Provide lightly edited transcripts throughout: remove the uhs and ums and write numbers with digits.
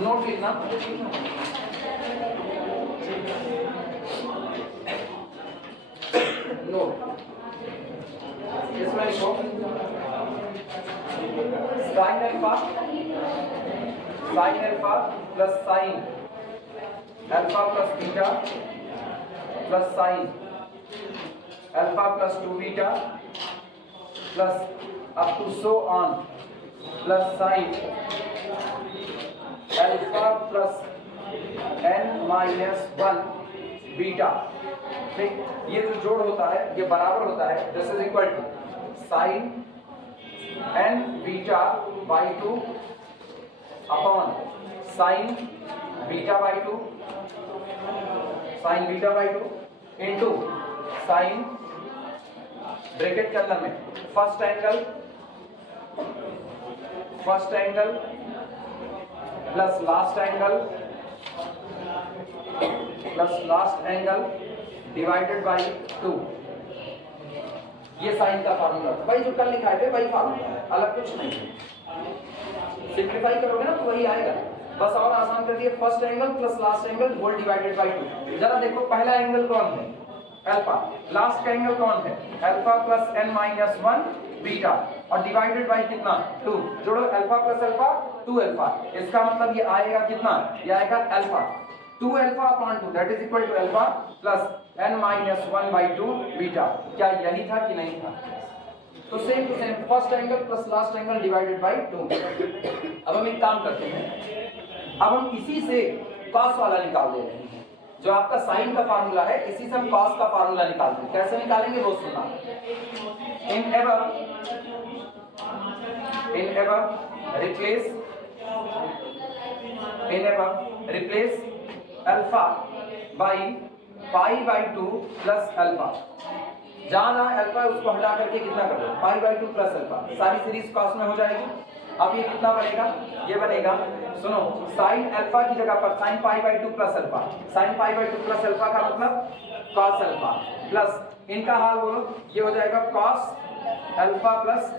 Note लिखना। Note इसमें लिखो sine alpha plus sine alpha plus beta plus sine alpha plus 2 beta plus up to so on plus sine alpha plus n-1 beta. ठीक, ये जो जोड़ होता है ये बराबर होता है this is equal to sine n beta by 2 upon sine beta by 2 into sine bracket के अंदर में first angle plus last angle divided by 2। ये साइन का फार्मूला भाई जो कल लिखाए थे वही फार्मूला है, अलग कुछ नहीं है। सिंप्लीफाई करोगे ना तो वही आएगा, बस और आसान कर दिए। First angle plus last angle whole divided by 2। जरा देखो पहला एंगल कौन है? अल्फा। लास्ट का एंगल कौन है? अल्फा प्लस n-1 बीटा और डिवाइडेड बाई कितना? 2। जोड़ो अल्फा प्लस अल्फा 2 अल्फा। इसका मतलब ये आएगा कितना? ये आएगा alpha 2 alpha upon 2 that is equal to alpha plus n-1 by 2 beta. क्या यही था कि नहीं था? तो same to same first angle plus last angle divided by 2। अब हम एक काम करते हैं, अब हम इसी से कॉस वाला निकाल दे रहे हैं। जो आपका साइन का फार्मूला है इसी से हम कॉस का फार्मूला निकालते हैं। कैसे निकालेंगे वो सुनना। In above replace alpha by pi by 2 plus alpha. जहां अल्फा है उसको हटा करके कितना कर दो? Pi by 2 plus alpha. सारी सीरीज कॉस में हो जाएगी। अब ये कितना बनेगा? ये बनेगा, सुनो, साइन अल्फा की जगह पर sign pi by 2 plus alpha. Sign pi by 2 plus alpha का मतलब कॉस अल्फा प्लस इनका हाल बोलो, ये हो जाएगा cos alpha plus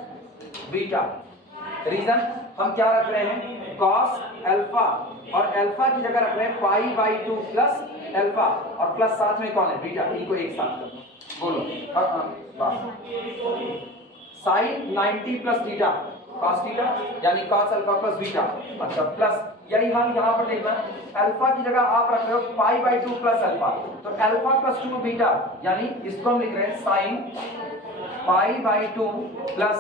beta. Reason हम क्या रख रहे हैं? कॉस अल्फा और अल्फा की जगह रख रहे हैं पाई बाई 2 प्लस अल्फा और प्लस साथ में कौन है? बीटा। इनको एक साथ कर बोलो। Sine 90 plus beta cos theta यानी cos अल्फा प्लस बीटा। अच्छा प्लस यही हाल यहाँ पर देखना, अल्फा की जगह आप रख रहे हो पाई बाई 2 प्लस अल्फा, तो अल्फा प्लस 2 बीटा यानी इसको हम लिख रहे हैं sign pi by 2 plus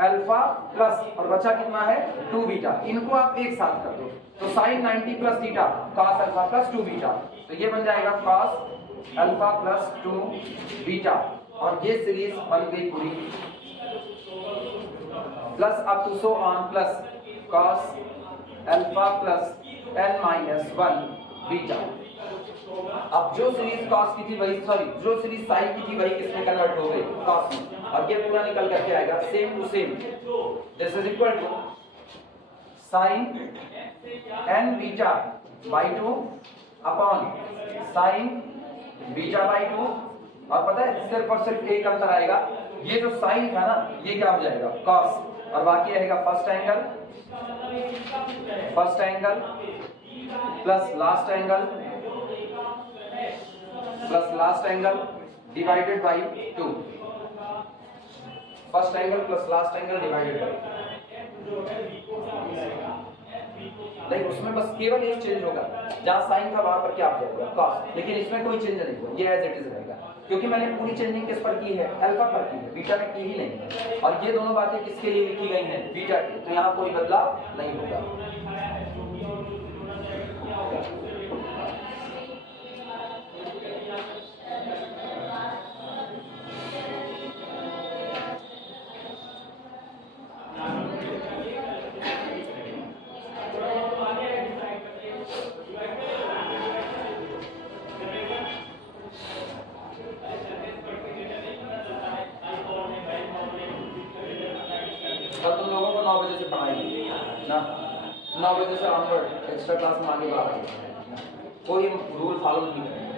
alpha plus और बचा कितना है? 2 बीटा। इनको आप एक साथ कर दो तो sine 90 plus theta cos alpha plus 2 beta. तो ये बन जाएगा cos अल्फा प्लस 2 बीटा और ये सीरीज बन गई पूरी plus up to so on plus cos alpha plus n-1 beta. अब जो सीरीज cos की थी वही, सॉरी जो सीरीज sin की थी वही किसमें कन्वर्ट हो गई? cos में। और ये पूरा निकल करके आएगा same to same this is equal to sin n beta by 2 upon sin beta by 2। और पता है सिर्फ और सिर्फ एक अंतर आएगा, ये जो साइन था ना ये क्या हो जाएगा? cos और बाकी रहेगा first angle plus last angle divided by 2। First angle plus last angle divided by, नहीं उसमें बस केवल एक चेंज होगा, जहां साइन था वहां पर क्या आ जाएगा? cos। लेकिन इसमें कोई चेंज नहीं होगा, ये एज इट इज रहेगा क्योंकि मैंने पूरी चेंजिंग किस पर की है? अल्फा पर की है, बीटा में की ही नहीं है। और ये दोनों बातें किसके लिए लिखी गई हैं? बीटा की। तो यहाँ कोई बदलाव नहीं होगा। और तुम लोगों को 9 बजे से पढ़ाएंगे ना, 9 बजे से ऑनवर्ड एक्स्ट्रा क्लास में आगे बढ़ाएंगे। कोई रूल फॉलो नहीं करेंगे।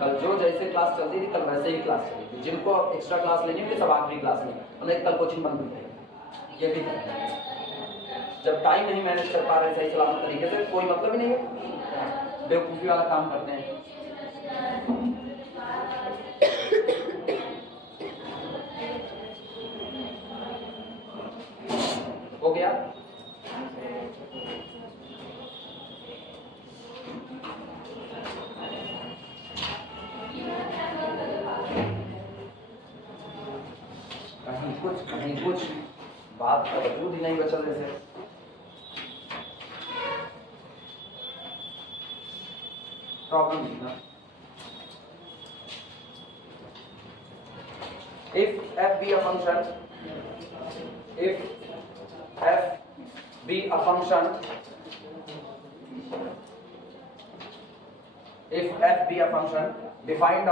कल जो जैसे क्लास चलती थी कल वैसे ही क्लास चलेगी। जिनको एक्स्ट्रा क्लास लेनी होगी सब आखिरी क्लास में, उन्हें कल कोचिंग बंद हो जाएगी। ये भी जब टाइम नहीं मैनेज कर पा रहे सही सलामत तरीके से, कोई मतलब ही नहीं है, बेवकूफ़ी वाला काम करते हैं। हो गया? कहीं कुछ बात का वजूद ही नहीं बचल जैसे। प्रॉब्लम ना, if f be a function, if f be a function, if f be a function defined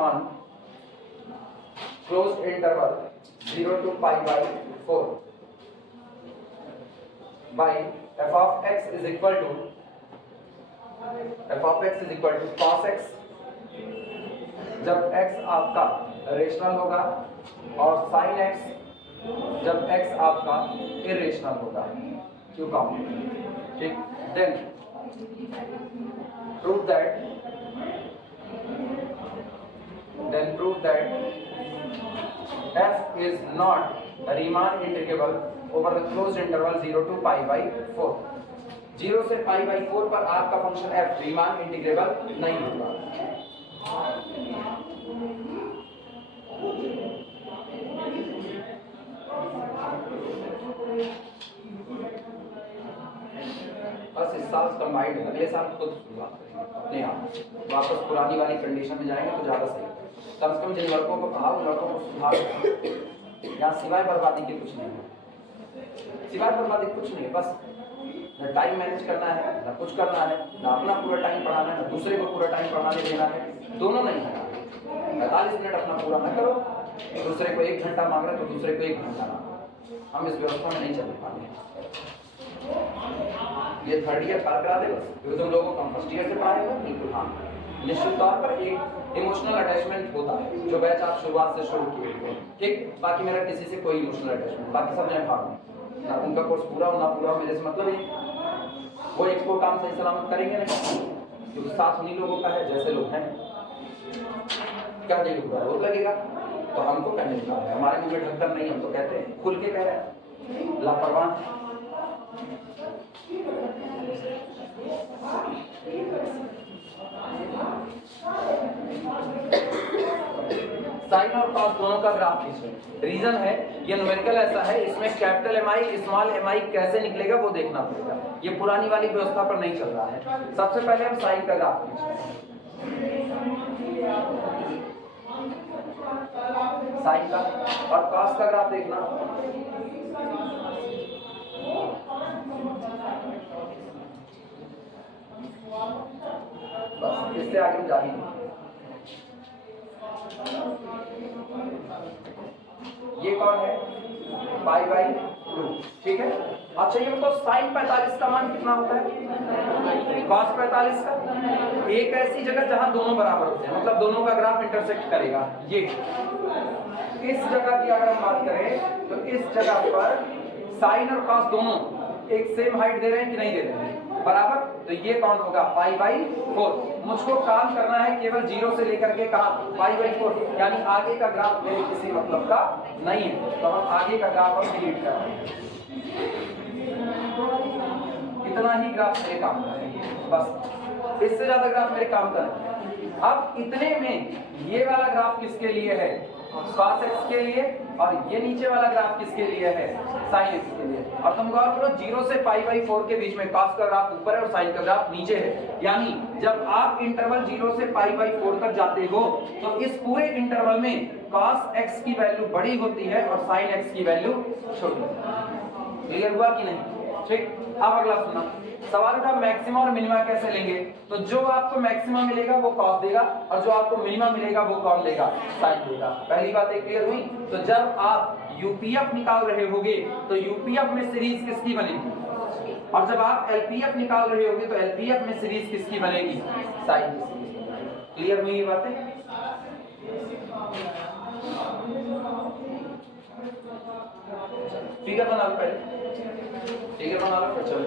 on closed interval 0 to pi by 4 by f of x is equal to cos x, जब x आपका rational होगा, और sin x जब x आपका irrational होगा, क्यों काम, ठीक। Then prove that f is not Riemann integrable over the closed interval 0 to pi by 4। 0 से pi by 4 पर आपका फंक्शन f रीमान इंटीग्रेबल नहीं होगा। बस इस साल कंबाइंड है, अगले साल खुद शुरुआत करेंगे अपने आप, वापस पुरानी वाली कंडीशन में जाएंगे तो ज़्यादा सही। कम से कम जिन लड़कों को कहा उन लड़कों को सुधार, यहाँ सिवाय बर्बादी के कुछ नहीं है, सिवाय बर्बादी कुछ नहीं है। बस न टाइम मैनेज करना है, न कुछ करना है, न अपना पूरा टाइम पढ़ाना है, न दूसरे को पूरा टाइम पढ़ाने देना है, दोनों नहीं है। 45 मिनट अपना पूरा न करो, दूसरे को 1 घंटा मांग रहे तो दूसरे को 1 घंटा मांगो। हम इस व्यवस्था में नहीं चल पाते। ये थर्ड ईयर पार करा दे बस, क्योंकि तुम लोगों को हम फर्स्ट ईयर से पढ़ाएंगे। बिल्कुल हाँ, निश्चित तौर पर एक इमोशनल अटैचमेंट होता है, जो बैच आप शुरुआत से शुरू किए थे, ठीक। बाकी मेरा किसी से कोई इमोशनल अटैचमेंट, बाकी सब मैं भाग ना, उनका कोर्स पूरा हो ना पूरा हो मेरे से मतलब ही, वो एक को काम सही सलामत करेंगे नहीं, क्योंकि साथ उन्हीं लोगों का है जैसे लोग हैं। क्या देख रहा है, वो लगेगा तो हमको कहने लगा है, हमारे मुंह में ढक्कन नहीं, हम तो कहते हैं, खुल के कह रहे हैं, लापरवाह। साइन और कॉस दोनों का ग्राफ खींचो। रीजन है ये न्यूमेरिकल ऐसा है, इसमें कैपिटल MI स्मॉल mi कैसे निकलेगा वो देखना पड़ेगा, ये पुरानी वाली व्यवस्था पर नहीं चल रहा है। सबसे पहले हम साइन का ग्राफ खींचेंगे, साइन का, और कॉस का ग्राफ देखना। बस इससे आगे जा ही नहीं। ये कौन है, पाई बाई 2, ठीक है। अच्छा ये बताओ साइन 45 का मान कितना होता है, कॉस 45 का। एक ऐसी जगह जहां दोनों बराबर होते हैं, मतलब दोनों का ग्राफ इंटरसेक्ट करेगा, ये इस जगह की अगर हम बात करें तो इस जगह पर साइन और कॉस दोनों एक सेम हाइट दे रहे हैं कि नहीं दे रहे हैं, बराबर। तो ये कौन होगा, पाई बाई 4। मुझको काम करना है केवल 0 से लेकर के कहां, पाई बाई 4, यानी आगे का ग्राफ मेरे किसी मतलब का नहीं है, तो हम आगे का ग्राफ हम डिलीट कर रहे हैं। इतना ही ग्राफ मेरे काम का है, बस इससे ज्यादा ग्राफ मेरे काम का है। अब इतने में ये वाला ग्राफ किसके लिए है, cos x के लिए, और ये नीचे वाला ग्राफ किसके लिए है, sin x के लिए। और तुम गौर करो 0 से पाई बाई 4 के बीच में cos का ग्राफ ऊपर है और sin का ग्राफ नीचे है, यानी जब आप इंटरवल 0 से पाई बाई 4 तक जाते हो तो इस पूरे इंटरवल में cos x की वैल्यू बड़ी होती है और sin x की वैल्यू छोटी होती है। क्लियर हुआ कि नहीं, ठीक। अब अगला सुना, सवाल उठा मैक्सिमा और मिनिमा कैसे लेंगे, तो जो आपको मैक्सिमा मिलेगा वो कॉस देगा और जो आपको मिनिमा मिलेगा वो कौन देगा, साइन देगा। पहली बात एक क्लियर हुई। तो जब आप यूपीएफ निकाल रहे होगे तो यूपीएफ में सीरीज किसकी बनेगी, और जब आप एलपीएफ निकाल रहे होगे तो एलपीएफ में सीरीज किसकी बनेगी, साइन की सीरीज। क्लियर हुई ये बातें। फिगर बना लो पहले, फिगर बना लो फिर चलो।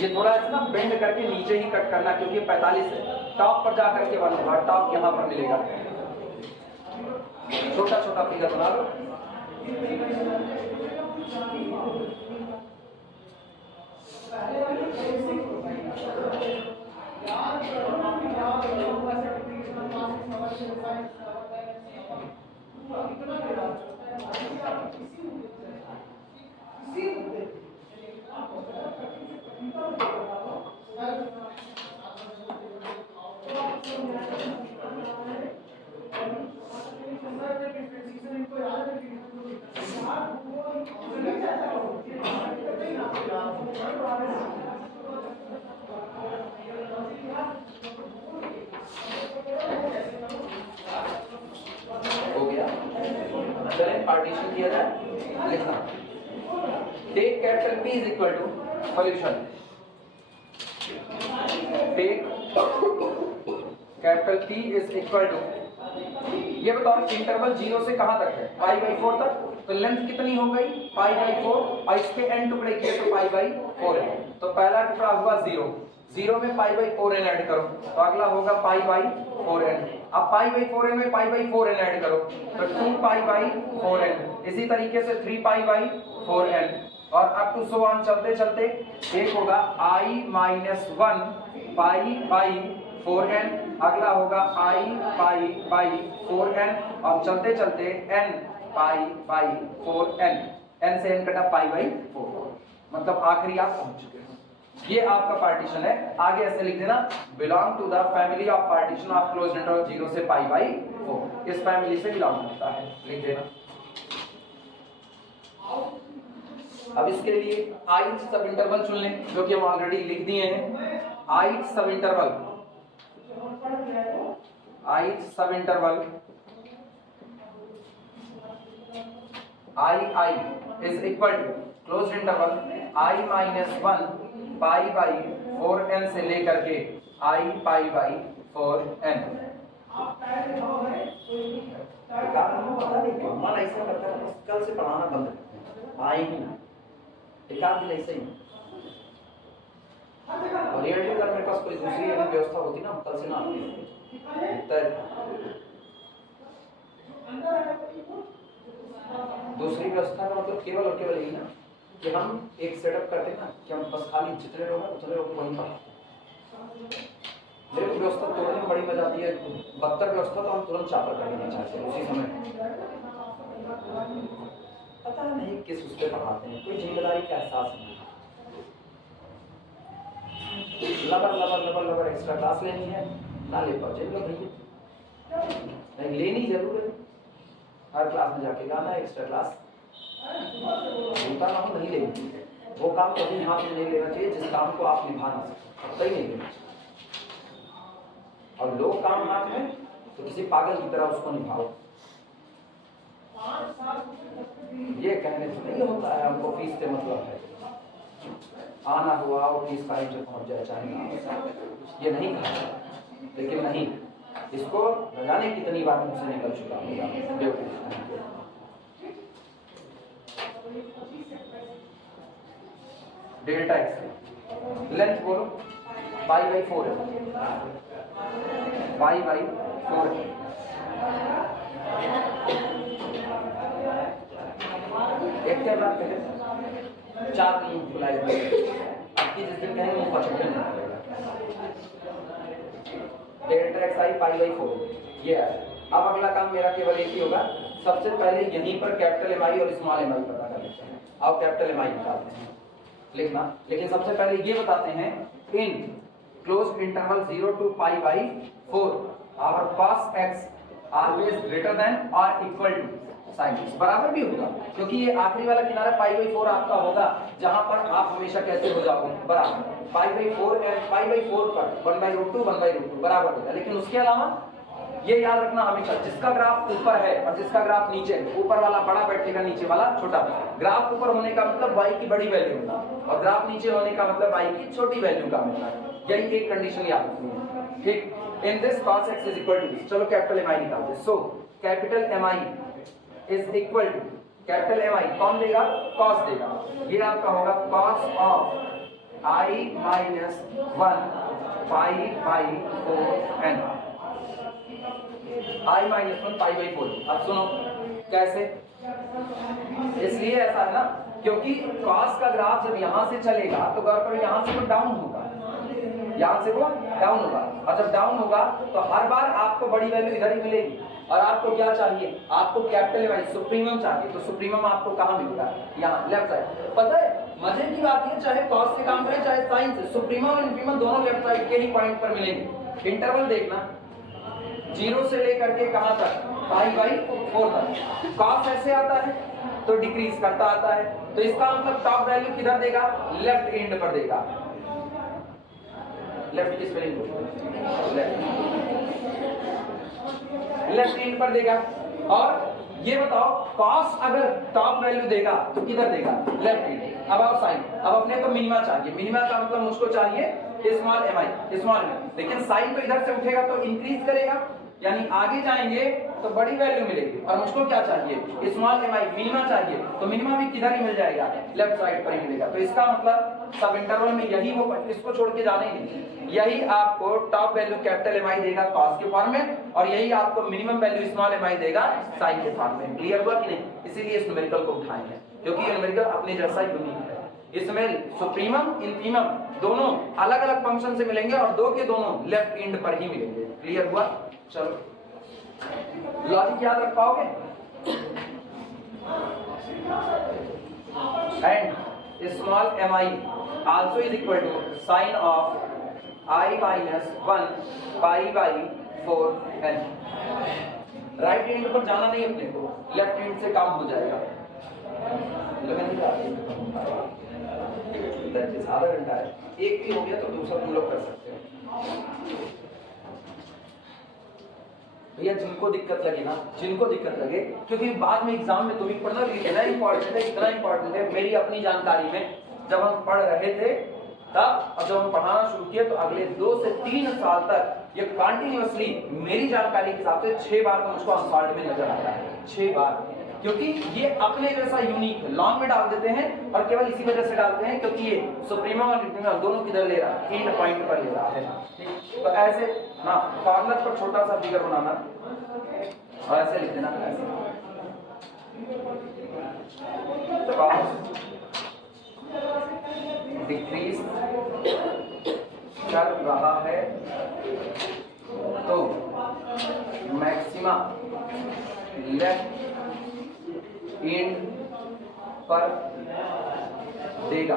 ये थोड़ा सा ना बेंड करके नीचे ही कट करना क्योंकि 45 है, टॉप पर जा करके बना होगा, टॉप यहाँ पर मिलेगा। छोटा छोटा फिगर बना लो। हो गया, चलें पार्टीशन किया जाए। लिखना, take capital P is equal to solution, take capital P is equal to, ये बताओ इंटरवल 0 से कहां तक है? π/4 तक। तो लेंथ कितनी हो गई? π/4, और इसके n टुकड़े किए तो π/4 है। तो पहला टुकड़ा हुआ 0, 0 में π/4n ऐड करो तो अगला होगा π/4n। अब π/4n में π/4n ऐड करो तो 2π/4n। इसी तरीके से 3π/4n और अप टू सो ऑन चलते चलते एक होगा i-1 π/4n, अगला होगा i/4n और चलते चलते n π/4n, n से n कटा π/4, मतलब आखिरी आप पहुंच चुके हैं। ये आपका पार्टीशन है। आगे ऐसे लिख देना, belong to the family of partition of closed interval 0 से π/4, इस फैमिली से बिलोंग करता है, लिख देना। अब इसके लिए ith सब इंटरवल चुन लें जो कि हम ऑलरेडी लिख दिए हैं। ith सब इंटरवल, ith सब interval i is equal to closed interval i-1 π/4n से लेकर के i/4n। मन ऐसा करता है, कल से पढ़ाना बंद कर आई ही ना, एकाध दिन ऐसे ही। और रियलिटी अगर मेरे पास कोई दूसरी व्यवस्था होती ना, कल से ना आती। दूसरी व्यवस्था का मतलब केवल और केवल यही ना कि हम एक सेटअप करते हैं ना कि हम बस खाली जितने लोग हैं उतने लोग वहीं पढ़ाते। मेरे को व्यवस्था तोड़ने में बड़ी मजा आती है, बदतर व्यवस्था तो हम तुरंत चापर कर देना चाहते हैं उसी समय। पता नहीं किस उस पर पढ़ाते हैं, कोई जिम्मेदारी का एहसास नहीं। लबर लबर लबर लबर एक्स्ट्रा क्लास लेनी है ना, ले पाओ जेब नहीं, लेनी जरूर है। हर क्लास में जाके गाना एक्स्ट्रा क्लास होता ना हो, नहीं लेनी। वो काम कभी हाथ में नहीं लेना चाहिए जिस काम को आप निभा ना सकें, सही नहीं लेना चाहिए। और लोग काम हाथ में तो किसी पागल की तरह उसको निभाओ। ये कहने से नहीं होता है हमको फीस से मतलब है, आना हुआ और फीस टाइम से पहुंच जाए चाहे ना, ये नहीं कहा। लेकिन नहीं, इसको न जाने कितनी बार मुझसे निकल चुका हूँ। डेल्टा एक्स लेंथ बोलो π/4 है, π/4 है। एक क्या बात है, 4 दिन बुलाए आपकी जिस दिन कहेंगे वो 55 दिन लगेगा। डेल्टा एक्स आई π/4 ये है। अब अगला काम मेरा केवल एक ही होगा, सबसे पहले यहीं पर कैपिटल एम आई और स्मॉल एम आई पता कर लेते हैं। अब कैपिटल एम आई निकालते हैं, लिखना। लेकिन सबसे पहले ये बताते हैं, in closed interval 0 to π/4 our cos x always greater than और इक्वल टू sin x, बराबर भी होगा क्योंकि ये आखिरी वाला किनारा π/4 आपका होगा जहां पर आप हमेशा कैसे हो जाओगे बराबर। π/4 पर 1/√2 1/√2 बराबर होगा। लेकिन उसके अलावा ये याद रखना हमेशा, जिसका ग्राफ ऊपर है और जिसका ग्राफ नीचे है, ऊपर वाला बड़ा बैठेगा, नीचे वाला छोटा। ग्राफ ऊपर होने का मतलब y की बड़ी वैल्यू होगा और ग्राफ नीचे होने का मतलब y की छोटी वैल्यू का मिलना है। यही एक कंडीशन याद रखनी है, ठीक। In this cos x is equal to this. चलो कैपिटल एम आई निकालते हैं। So capital MI is equal to capital MI कौन देगा? कॉस देगा। ये आपका होगा cos of I minus 1 pi by 4n, I minus 1 pi by 4। अब सुनो कैसे, इसलिए ऐसा है ना क्योंकि कॉस का ग्राफ जब यहाँ से चलेगा तो गौर करो यहाँ से वो डाउन होगा, यहाँ से वो डाउन होगा, और जब डाउन होगा तो हर बार आपको बड़ी वैल्यू इधर ही मिलेगी। और आपको क्या चाहिए? आपको कैपिटल MI सुप्रीमम चाहिए, तो सुप्रीमम आपको कहाँ मिलेगा? यहाँ लेफ्ट साइड। पता है मजे की बात ये, चाहे कॉस से काम करें चाहे साइन से, सुप्रीमम और इंफीमम दोनों लेफ्ट साइड के ही पॉइंट पर मिलेंगे। इंटरवल देखना 0 से लेकर के कहाँ तक? पाई बाई 4 तक। कॉस ऐसे आता है तो डिक्रीज करता आता है, तो इसका मतलब टॉप वैल्यू किधर देगा? लेफ्ट एंड पर देगा। लेफ्ट की स्पेलिंग लेफ्ट एंड पर देगा। और ये बताओ कॉस अगर टॉप वैल्यू देगा तो किधर देगा? Left and. अब आओ साइन, अब अपने को मिनिमा चाहिए। मिनिमा का मतलब मुझको चाहिए स्मॉल MI, स्मॉल में, लेकिन साइन तो इधर से उठेगा तो इंक्रीज करेगा, यानी आगे जाएंगे तो बड़ी वैल्यू मिलेगी, और मुझको क्या चाहिए? स्मॉल MI मिनिमा चाहिए, तो मिनिमा भी किधर ही मिल जाएगा? लेफ्ट साइड पर ही मिलेगा। तो इसका मतलब सब इंटरवल में यही वो, इसको छोड़ के जाना ही नहीं, यही आपको टॉप वैल्यू कैपिटल MI देगा कॉस के फॉर्म में, और यही आपको मिनिमम वैल्यू स्मॉल MI देगा साइन के फॉर्म में। क्लियर हुआ कि नहीं? इसीलिए इस न्यूमेरिकल को उठाए हैं, क्योंकि ये न्यूमेरिकल अपने जैसा यूनिक है। इसमें सुप्रीमम इंफीमम दोनों अलग अलग फंक्शन से मिलेंगे, और दो के दोनों लेफ्ट एंड पर ही मिलेंगे। क्लियर हुआ? चलो लॉजिक याद रख पाओगे? And small MI also is equal to sine of I minus 1 pi by 4n। Right end पर जाना नहीं अपने को, लेफ्ट एंड से काम हो जाएगा। आधा घंटा है, एक भी हो गया तो दूसरा तुम लोग कर सकते हो। भैया जिनको दिक्कत लगे ना, जिनको दिक्कत लगे, क्योंकि बाद में एग्जाम में तुम्हें पढ़ना इतना इंपॉर्टेंट है, इतना इंपॉर्टेंट है। मेरी अपनी जानकारी में जब हम पढ़ रहे थे तब, और जब हम पढ़ाना शुरू किए तो अगले 2 से 3 साल तक ये कंटिन्यूअसली मेरी जानकारी के हिसाब से 6 बार तो मुझको अनसॉल्व में नजर आता है। 6 बार, क्योंकि ये अपने जैसा यूनिक है। लॉन्ग में डाल देते हैं, और केवल इसी वजह से डालते हैं क्योंकि ये सुप्रीमम और इंफीमम दोनों किधर ले रहा है? एंड पॉइंट पर ले रहा है। तो ऐसे ना कॉर्नर पर छोटा सा फिगर बनाना और ऐसे लिख देना, ऐसे डिक्रीज कर रहा है तो मैक्सिमा लेफ्ट एंड पर देगा।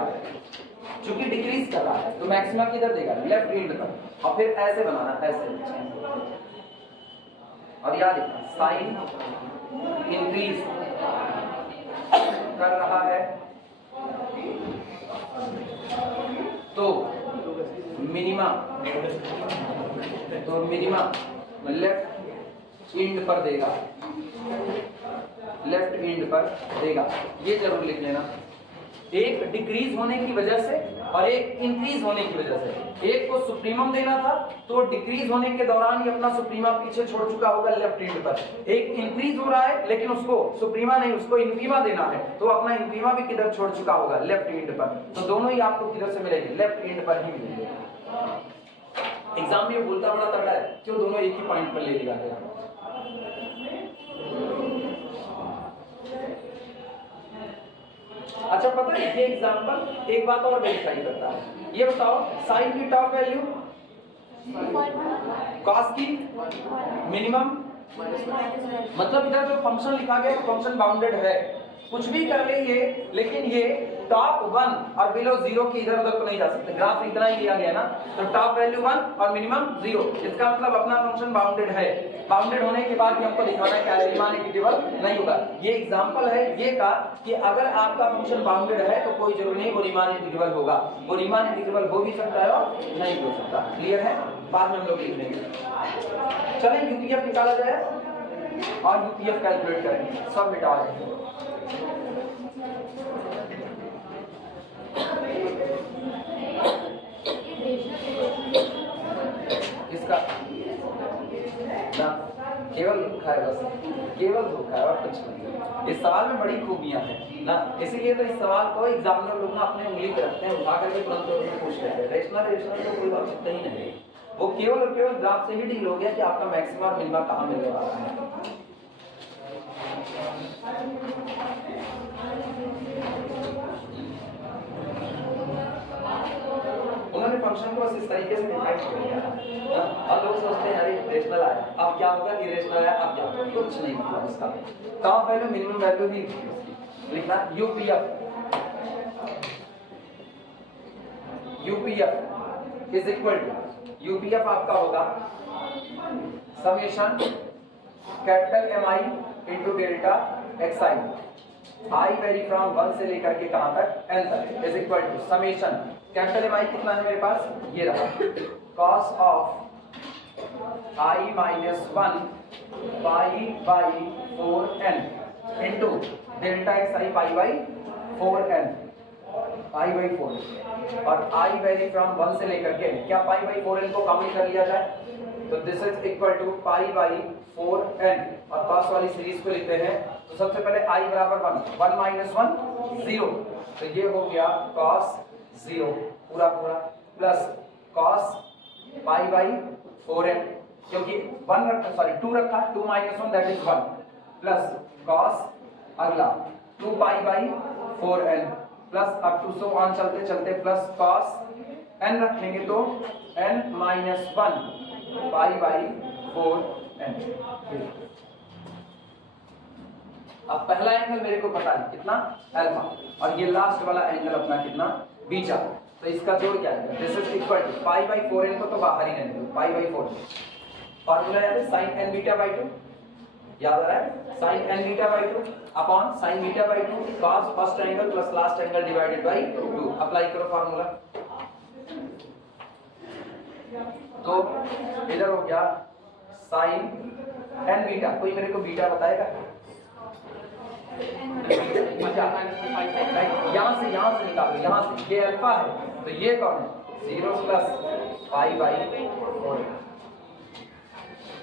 चूंकि डिक्रीज कर रहा है तो मैक्सिमा किधर देगा? लेफ्ट एंड पर। और फिर ऐसे बनाना, ऐसे, और याद रखना साइन इंक्रीज कर रहा है तो मिनिमा लेफ्ट एंड पर देगा, लेफ्ट एंड पर देगा। ये जरूर लिख लेना। एक डिक्रीज होने की वजह से और एक इंक्रीज होने की वजह से। एक को सुप्रीमम देना था तो डिक्रीज होने के दौरान ही अपना सुप्रीमा पीछे छोड़ चुका होगा लेफ्ट एंड पर। एक इंक्रीज हो रहा है लेकिन उसको सुप्रीमा नहीं, उसको इंफीमा देना है, तो अपना इंफीमा भी किधर छोड़ चुका होगा? लेफ्ट एंड पर। तो दोनों ही आपको किधर से मिलेंगे? लेफ्ट एंड पर ही मिलेंगे। एग्जाम में बोलता बड़ा तगड़ा है, क्यों दोनों एक ही पॉइंट पर ले लिया गया? अच्छा पता है ये एग्जांपल एक बात और वेरीफाई करता है। ये बताओ साइन की टॉप वैल्यू, कॉस की मिनिमम, मतलब इधर जो फंक्शन लिखा गया वो फंक्शन बाउंडेड है, कुछ भी कर ले ये, लेकिन ये टॉप 1 और बिलो 0 के इधर उधर तो नहीं जा सकते। ग्राफ इतना ही लिया गया ना, तो टॉप वैल्यू 1 और मिनिमम 0, इसका मतलब अपना फंक्शन बाउंडेड है। बाउंडेड होने के बाद भी हमको दिखाना है कि रीमान इंटीग्रल नहीं होगा। ये एग्जांपल है ये का कि अगर आपका फंक्शन बाउंडेड है तो कोई जरूरी नहीं वो रीमान इंटीग्रल होगा। वो रीमान इंटीग्रल हो भी सकता है और नहीं हो सकता। क्लियर है? बाद में हम लोग लिख लेंगे। चलें यूपीएफ निकाला जाए और यूपीएफ कैलकुलेट करेंगे, सब मिटा देंगे। किसका? केवल धोखा है, बस केवल धोखा है और कुछ नहीं। इस सवाल में बड़ी खूबियां हैं ना, इसीलिए तो इस सवाल को एग्जामिनर लोग ना अपने उंगली पे रखते हैं, उठा करके तुरंत पूछ लेते हैं। रेशनल तो कोई आवश्यकता ही नहीं है, वो केवल और केवल ग्राफ से ही डील हो गया कि आपका मैक्सिमा और मिनिमा कहाँ मिलने वाला है। उन्होंने फंक्शन को बस इस तरीके से डिफाइन किया। अब लोग सोचते हैं अरे रेशनल आया, अब क्या होगा, इरेशनल आया, अब क्या होगा, कुछ नहीं मतलब इसका। टॉप वैल्यू मिनिमम वैल्यू ही लिखना UPF is equal to, UPF आपका होगा summation capital M I into delta x I, I vary from 1 से लेकर के कहां तक, n तक, is equal to summation capital M I कितना है मेरे पास, ये रहा, cos of I minus 1 pi by 4n into delta x I pi by 4n, pi by 4, और आई वेरी फ्रॉम 1 से लेकर के, क्या पाई बाई 4n को कॉमन कर लिया जाए, तो this is equal to pi by 4n, और कॉस वाली सीरीज को लिखते हैं, तो सबसे पहले i बराबर 1 माइनस 1 0, तो ये हो गया cos 0 पूरा पूरा plus cos pi by 4n, क्योंकि 1 रखा, सॉरी 2 रखा, 2 minus 1 that is 1, plus cos अगला 2 pi by 4n plus up to so on चलते चलते प्लस cos n रखेंगे तो n minus 1 pi by 4n। अब पहला एंगल मेरे को पता है कितना, अल्फा, और ये लास्ट वाला एंगल अपना कितना, बीटा, तो इसका जोड़ क्या है, this is equal to pi by 4n को तो बाहर ही रहने दो, पाई बाई 4, फार्मूला याद है sin n बीटा बाई 2, याद आ रहा है, sin n beta by 2 upon sin beta by 2 cos first angle plus last angle divided by 2, apply करो फार्मूला, तो इधर हो गया sin n बीटा, कोई मेरे को बीटा बताएगा, यहाँ से निकालो, यहाँ से, ये अल्फा है तो ये कौन है, 0 प्लस पाई बाई 4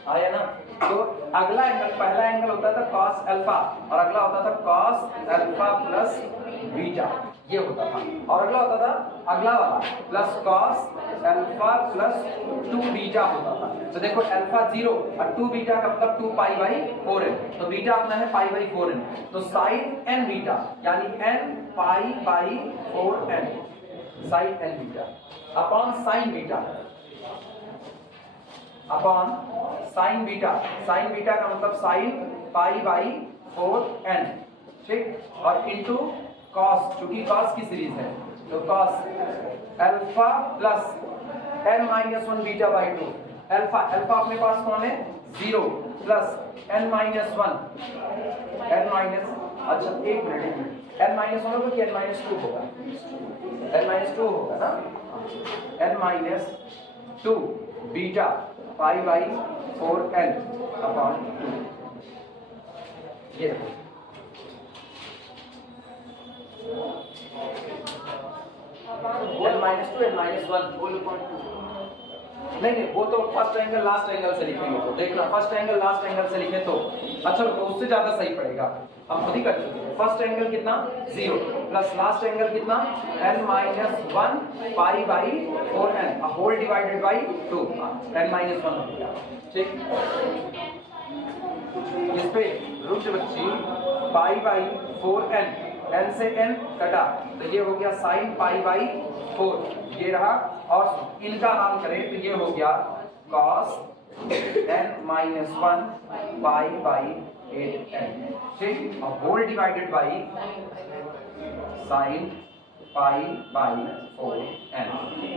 आया ना। तो अगला एंगल, पहला एंगल होता था cos अल्फा और अगला होता था cos अल्फा प्लस बीटा, ये होता था, और अगला होता था अगला वाला plus cos alpha plus 2 beta होता था। तो देखो अल्फा 0 और 2 बीटा का मतलब 2 पाई बाई 4n, तो बीटा अपना है पाई बाई 4n, तो sin n बीटा यानी n pi by 4n, sin n beta upon sin beta, upon sin beta, sin beta का मतलब sin पाई बाई 4n, ठीक, और इनटू cos, चूंकि cos की सीरीज है तो cos alpha plus n minus 1 beta by 2, alpha अपने पास कौन है, 0 plus n minus 1, n minus, अच्छा एक मिनट n माइनस 1 होगा कि n माइनस 2 होगा, n माइनस 2 होगा ना, n minus 2 beta pi by 4n upon 2, ये n माइनस 2 n माइनस 1 नहीं, वो तो फर्स्ट एंगल लास्ट एंगल से लिखेंगे, तो देखना फर्स्ट एंगल लास्ट एंगल से लिखे तो अच्छा, तो उससे ज्यादा सही पड़ेगा, हम खुद ही कर चुके हैं। फर्स्ट एंगल कितना 0 प्लस लास्ट एंगल कितना n minus 1 pi by 4n whole divided by 2, n minus 1 हो गया, ठीक, इस पे रुट बच्ची पाई बाई 4n, n से n कटा तो ये हो गया sin पाई बाई 4, ये रहा, और इनका नाम करें तो ये हो गया cos n minus 1 pi by 8n, ठीक, और whole divided by sin pi by 4n,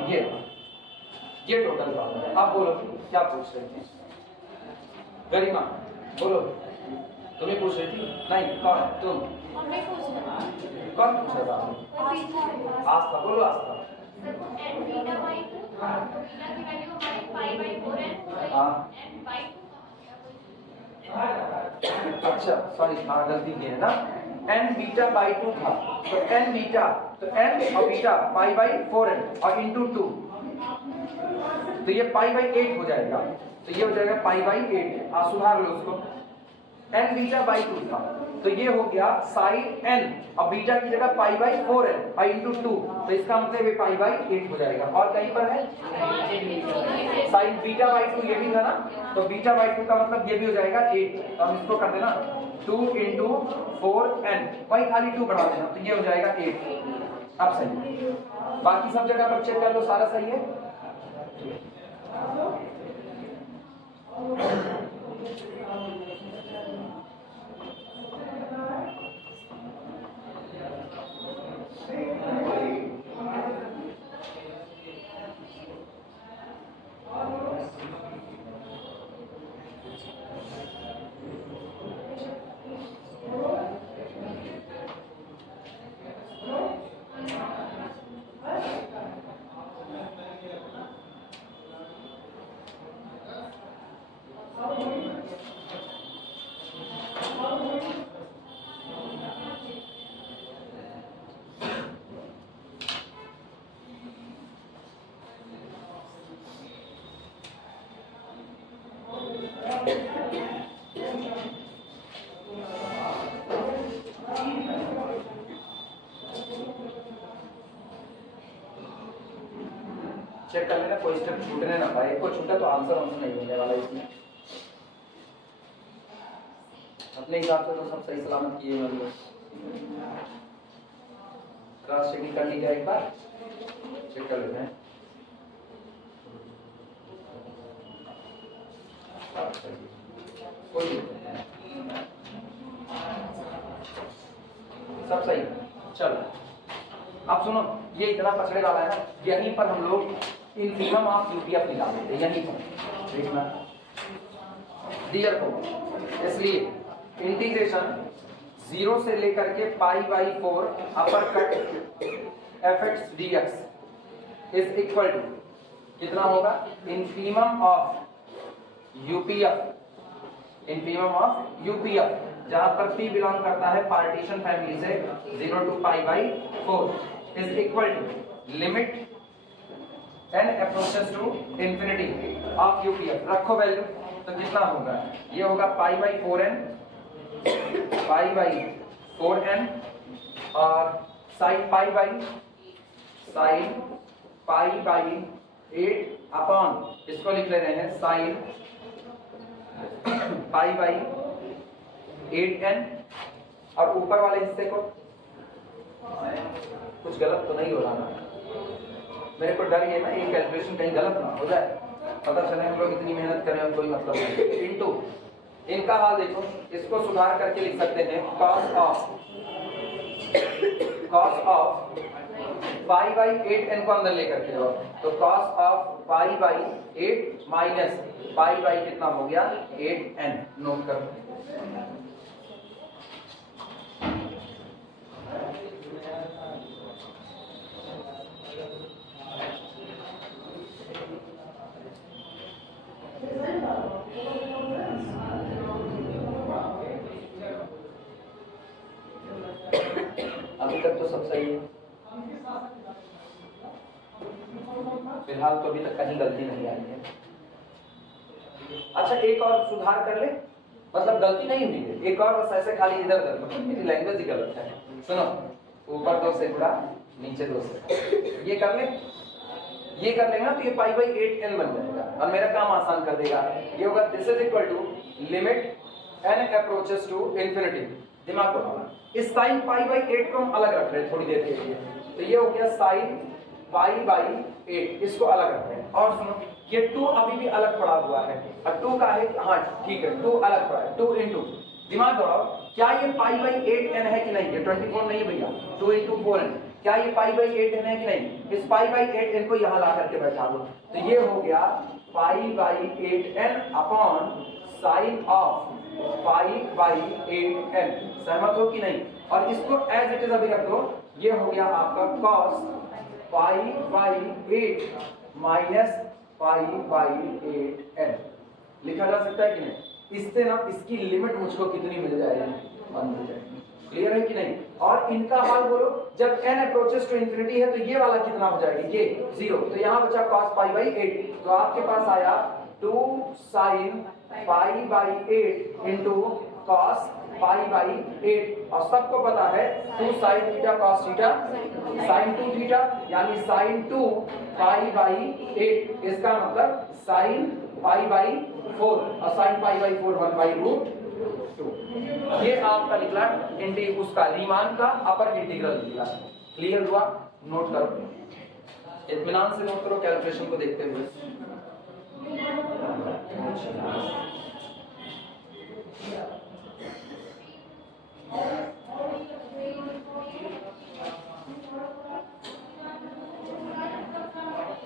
ये टोटल बात है। अब बोलो क्या पूछ रहे थे, गरिमा बोलो, तुम्हें पूछ रही थी, नहीं कौन, तुम कौन पूछ रहा था, आस्था, बोलो आस्था, अच्छा सॉरी, हाँ गलती की है ना, n बीटा बाई 2 था, तो n बीटा, तो n और बीटा पाई बाई 4n और इंटू 2, तो ये पाई बाई 8 हो जाएगा, तो ये हो जाएगा पाई बाई 8, सुधार लो उसको, n बीटा बाई 2 था, तो ये हो गया साइन n, अब बीटा की जगह पाई बाई 4n पाई इंटू 2, तो इसका मतलब ये पाई बाई 8 हो जाएगा। और कहीं पर है साइन बीटा बाई 2, ये भी था ना, तो बीटा बाई 2 का मतलब ये भी हो जाएगा 8, तो हम इसको कर देना 2 इंटू 4n, वही खाली 2 बढ़ा देना, तो ये हो जाएगा 8। अब सही, बाकी सब जगह पर चेक कर लो, सारा सही है। चेक कर लेना कोई स्टेप छूटने ना पाए, एक को छूटा तो आंसर नहीं मिलने वाला इसमें। अपने हिसाब से तो सब सही सलामत किए मतलब क्रॉस चेकिंग कर लीजिए, एक बार चेक कर लेते हैं। सब सही, चलो अब सुनो, ये इतना पछड़े वाला है ना, यहीं पर हम लोग इनफिमम ऑफ यूपीएफ निकाल देते हैं, यहीं पर देखना डियर को। इसलिए इंटीग्रेशन 0 से लेकर के pi by 4 upper cut fx dx is equal to कितना होगा, इनफिमम ऑफ यूपीएफ, जहां पर p बिलोंग करता है पार्टीशन फैमिली से 0 to pi by 4 is equal to limit n approaches to infinity of UPF. रखो वैल्यू, तो कितना होगा, ये होगा पाई बाई 4n और साइन पाई बाई 8 अपॉन, इसको लिख ले रहे हैं साइन पाई बाई 8n, और ऊपर वाले हिस्से को कुछ गलत तो नहीं हो रहा ना, मेरे को डर ये ना ये कैलकुलेशन कहीं गलत ना हो जाए, पता चले हम लोग इतनी मेहनत करें और कोई मतलब नहीं। इनटू इनका हाल देखो, इसको सुधार करके लिख सकते हैं cos of pi by 8n को अंदर लेकर के जाओ, तो cos of pi by 8 minus pi by कितना हो गया 8n, नोट करो। अभी तक तो सब सही है, फिलहाल तो अभी तक कहीं गलती नहीं आई है। अच्छा एक और सुधार कर ले, मतलब गलती नहीं हुई है, एक और बस ऐसे खाली इधर उधर, मतलब मेरी लैंग्वेज ही गलत है। सुनो, ऊपर 2 से गुणा नीचे 2 से, ये कर ले, ये कर लेना तो ये पाई बाई 8n बन जाएगा और मेरा काम आसान कर देगा। ये होगा this is equal to limit n approaches to infinity. दिमाग लगाना, इस साइन पाई बाई 8 को हम अलग रख रहे हैं थोड़ी देर के लिए, तो ये हो गया साइन पाई बाई 8, इसको अलग रख रहे हैं। और सुनो, ये 2 अभी भी अलग पड़ा हुआ है, और 2 का है, हाँ ठीक है 2 अलग पड़ा है, 2 इंटू, दिमाग दौड़ाओ, क्या ये पाई बाई 8n है कि नहीं, ये 24 नहीं है भैया, 2 इंटू 4n, क्या ये पाई बाई 8n है कि नहीं, इस पाई बाई 8n को यहाँ ला करके बैठा दो, तो ये हो गया पाई by 8n upon sign of pi by 8n। सहमत हो कि नहीं, और इसको एज इट इज अभी रख दो, ये हो गया आपका cos pi by 8 minus pi by 8n, लिखा जा सकता है कि नहीं। इससे ना इसकी लिमिट मुझको कितनी मिल जाएगी, 1 मिल जाएगी, क्लियर है कि नहीं। और इनका हाल बोलो, जब n अप्रोचेस टू इंफिनिटी है तो ये वाला कितना हो जाएगा, ये 0, तो यहाँ बचा cos पाई बाई 8, तो आपके पास आया 2 sine pi by 8 into cos pi by 8 और सबको पता है 2 sin theta cos theta sin 2 theta यानी sin 2 पाई बाई 8 इसका मतलब sin पाई बाई 4 और sin pi by 4 1 by root 2। ये आपका निकला उसका रीमान का अपर इंटीग्रल निकला। क्लियर हुआ? नोट करो, इत्मीनान से नोट करो कैलकुलेशन को देखते हुए।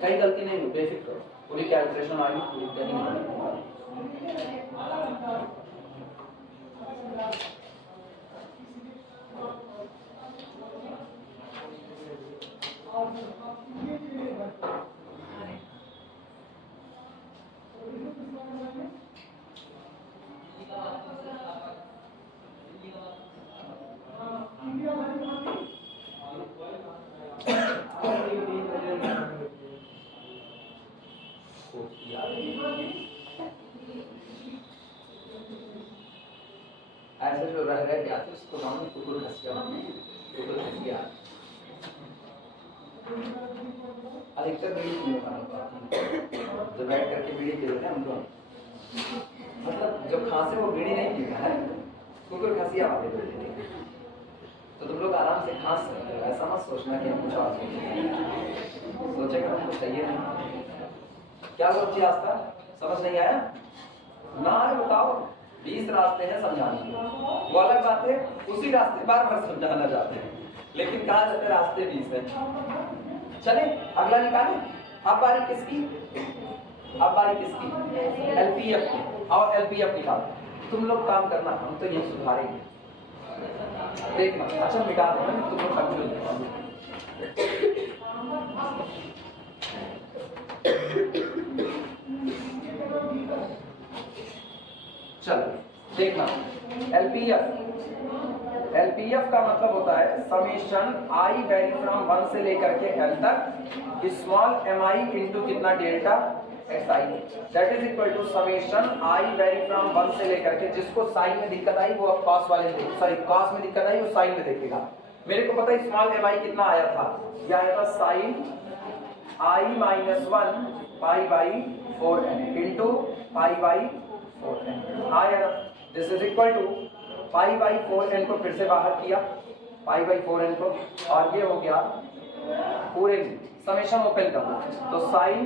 कहीं गलती नहीं हुई, बेफिक्र करो, पूरी कैलकुलेशन आई पूरी कहीं ऐसे जो रह गया क्या उसको नाम कुकुर खसिया अधिकतर बीड़ी नहीं होता जो बैठ करके बीड़ी पी रहे हैं हम लोग, मतलब जो खांसे वो बीड़ी नहीं पीता है, कुकुर खसिया वाले बोलते हैं। तो तुम लोग आराम से खांस सकते हो, ऐसा मत सोचना कि हम कुछ और सोचेगा हम कुछ चाहिए नहीं। क्या सोची रास्ता समझ नहीं आया ना? बताओ 20 रास्ते हैं समझाने के, वो अलग बात है, उसी रास्ते बार बार समझाना चाहते हैं, लेकिन कहा जाता है रास्ते 20 हैं। चले अगला निकाले। अब बारी किसकी? अब बारी किसकी? एलपीएफ की। और एलपीएफ निकालो। तुम लोग काम करना, हम तो यही सुधारेंगे, देखना। अच्छा मिटा दो, तुम लोग कंफ्यूज। चलो देखना, एलपीएफ का मतलब होता है समेशन आई वैरी फ्रॉम 1 से लेकर के एल तक स्मॉल एम आई इंटू कितना delta x I, that is equal to summation I vary from 1 से लेकर के, जिसको साइन में दिक्कत आई वो अब कॉस वाले में, सॉरी कॉस में दिक्कत आई वो साइन में देखेगा। मेरे को पता है स्मॉल एम आई कितना आया था, यह आया था sine I minus 1 pi by 4n into pi by 4n आया। This is equal to pi by 4n को फिर से बाहर किया, पाई बाई 4n को, और ये हो गया पूरे समेशन ओपन कर दो तो साइन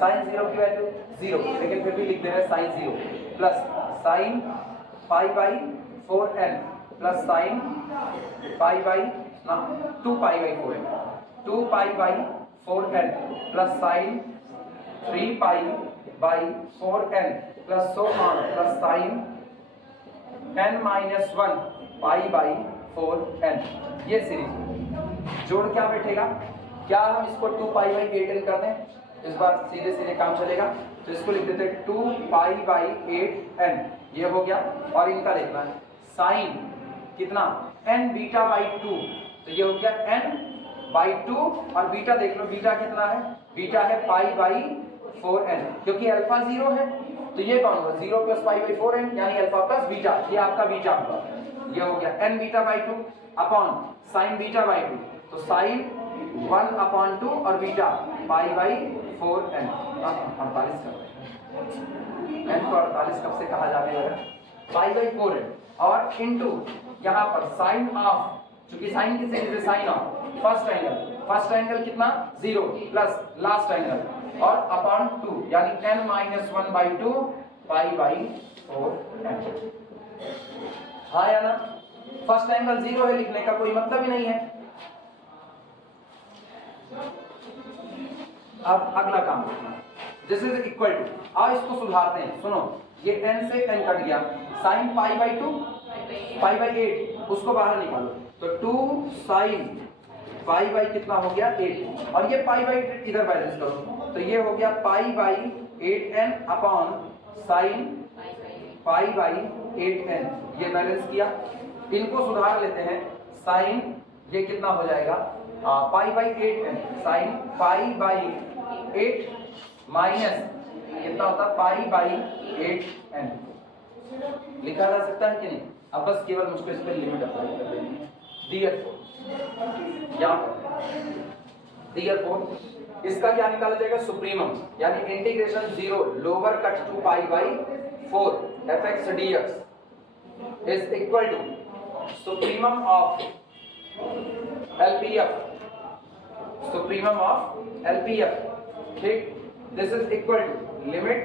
0 की वैल्यू 0, लेकिन फिर भी लिख दे रहे हैं sine 0 plus sine pi by 4n plus sine pi by 2 pi by 4n 2 pi by 4n plus sine 3 pi by 4n plus so on plus sine n minus 1 pi by 4n। ये series जोड़ क्या बैठेगा? क्या हम इसको 2 pi by 8n कर दें? इस बार सीधे सीधे काम चलेगा, तो इसको लिख देते हैं 2 पाई बाई 8n, ये हो गया। और इनका देखना है साइन कितना n बीटा बाई 2, तो ये हो गया n बाई 2, और बीटा देख लो, बीटा कितना है? बीटा है पाई बाई 4n, क्योंकि अल्फा 0 है तो ये कौन होगा? 0 प्लस पाई बाई 4n यानी अल्फा प्लस बीटा, ये आपका बीटा हुआ। ये हो गया n beta by 2 upon sine beta by 2, तो साइन 1 अपॉन 2 और बीटा पाई बाई 4n। 48 कर रहे हैं, n को 48 कब से कहा जाने लगा? पाई बाई 4n और इनटू यहाँ पर साइन ऑफ, चूंकि साइन की सीरीज है साइन ऑफ फर्स्ट एंगल कितना? 0 प्लस लास्ट एंगल और अपॉन 2 यानी n minus 1 by 2 pi by 4n। हाँ या ना? फर्स्ट एंगल 0 है, लिखने का कोई मतलब ही नहीं है। अब अगला काम करना, दिस इज इक्वल टू, अब इसको सुधारते हैं। सुनो, ये n से n कट गया, sign pi by 2 pi by 8 उसको बाहर निकालो, तो 2 साइन पाई बाई कितना हो गया 8, और ये पाई बाई 8 इधर बैलेंस करो, तो ये हो गया पाई by 8n upon sine pi by 8n, ये बैलेंस किया। इनको सुधार लेते हैं, साइन ये कितना हो जाएगा? पाई by 8n, sign pi by 8 minus कितना होता? पाई बाई 8n, लिखा जा सकता है कि नहीं? अब बस केवल मुझको इस पर लिमिट अप्लाई कर देनी है। Therefore यहाँ पर Therefore इसका क्या निकाला जाएगा? सुप्रीमम, यानी integration 0 lower cut to pi by 4 fx dx is equal to supremum of LPF, supremum of LPF, ठीक। This is equal to limit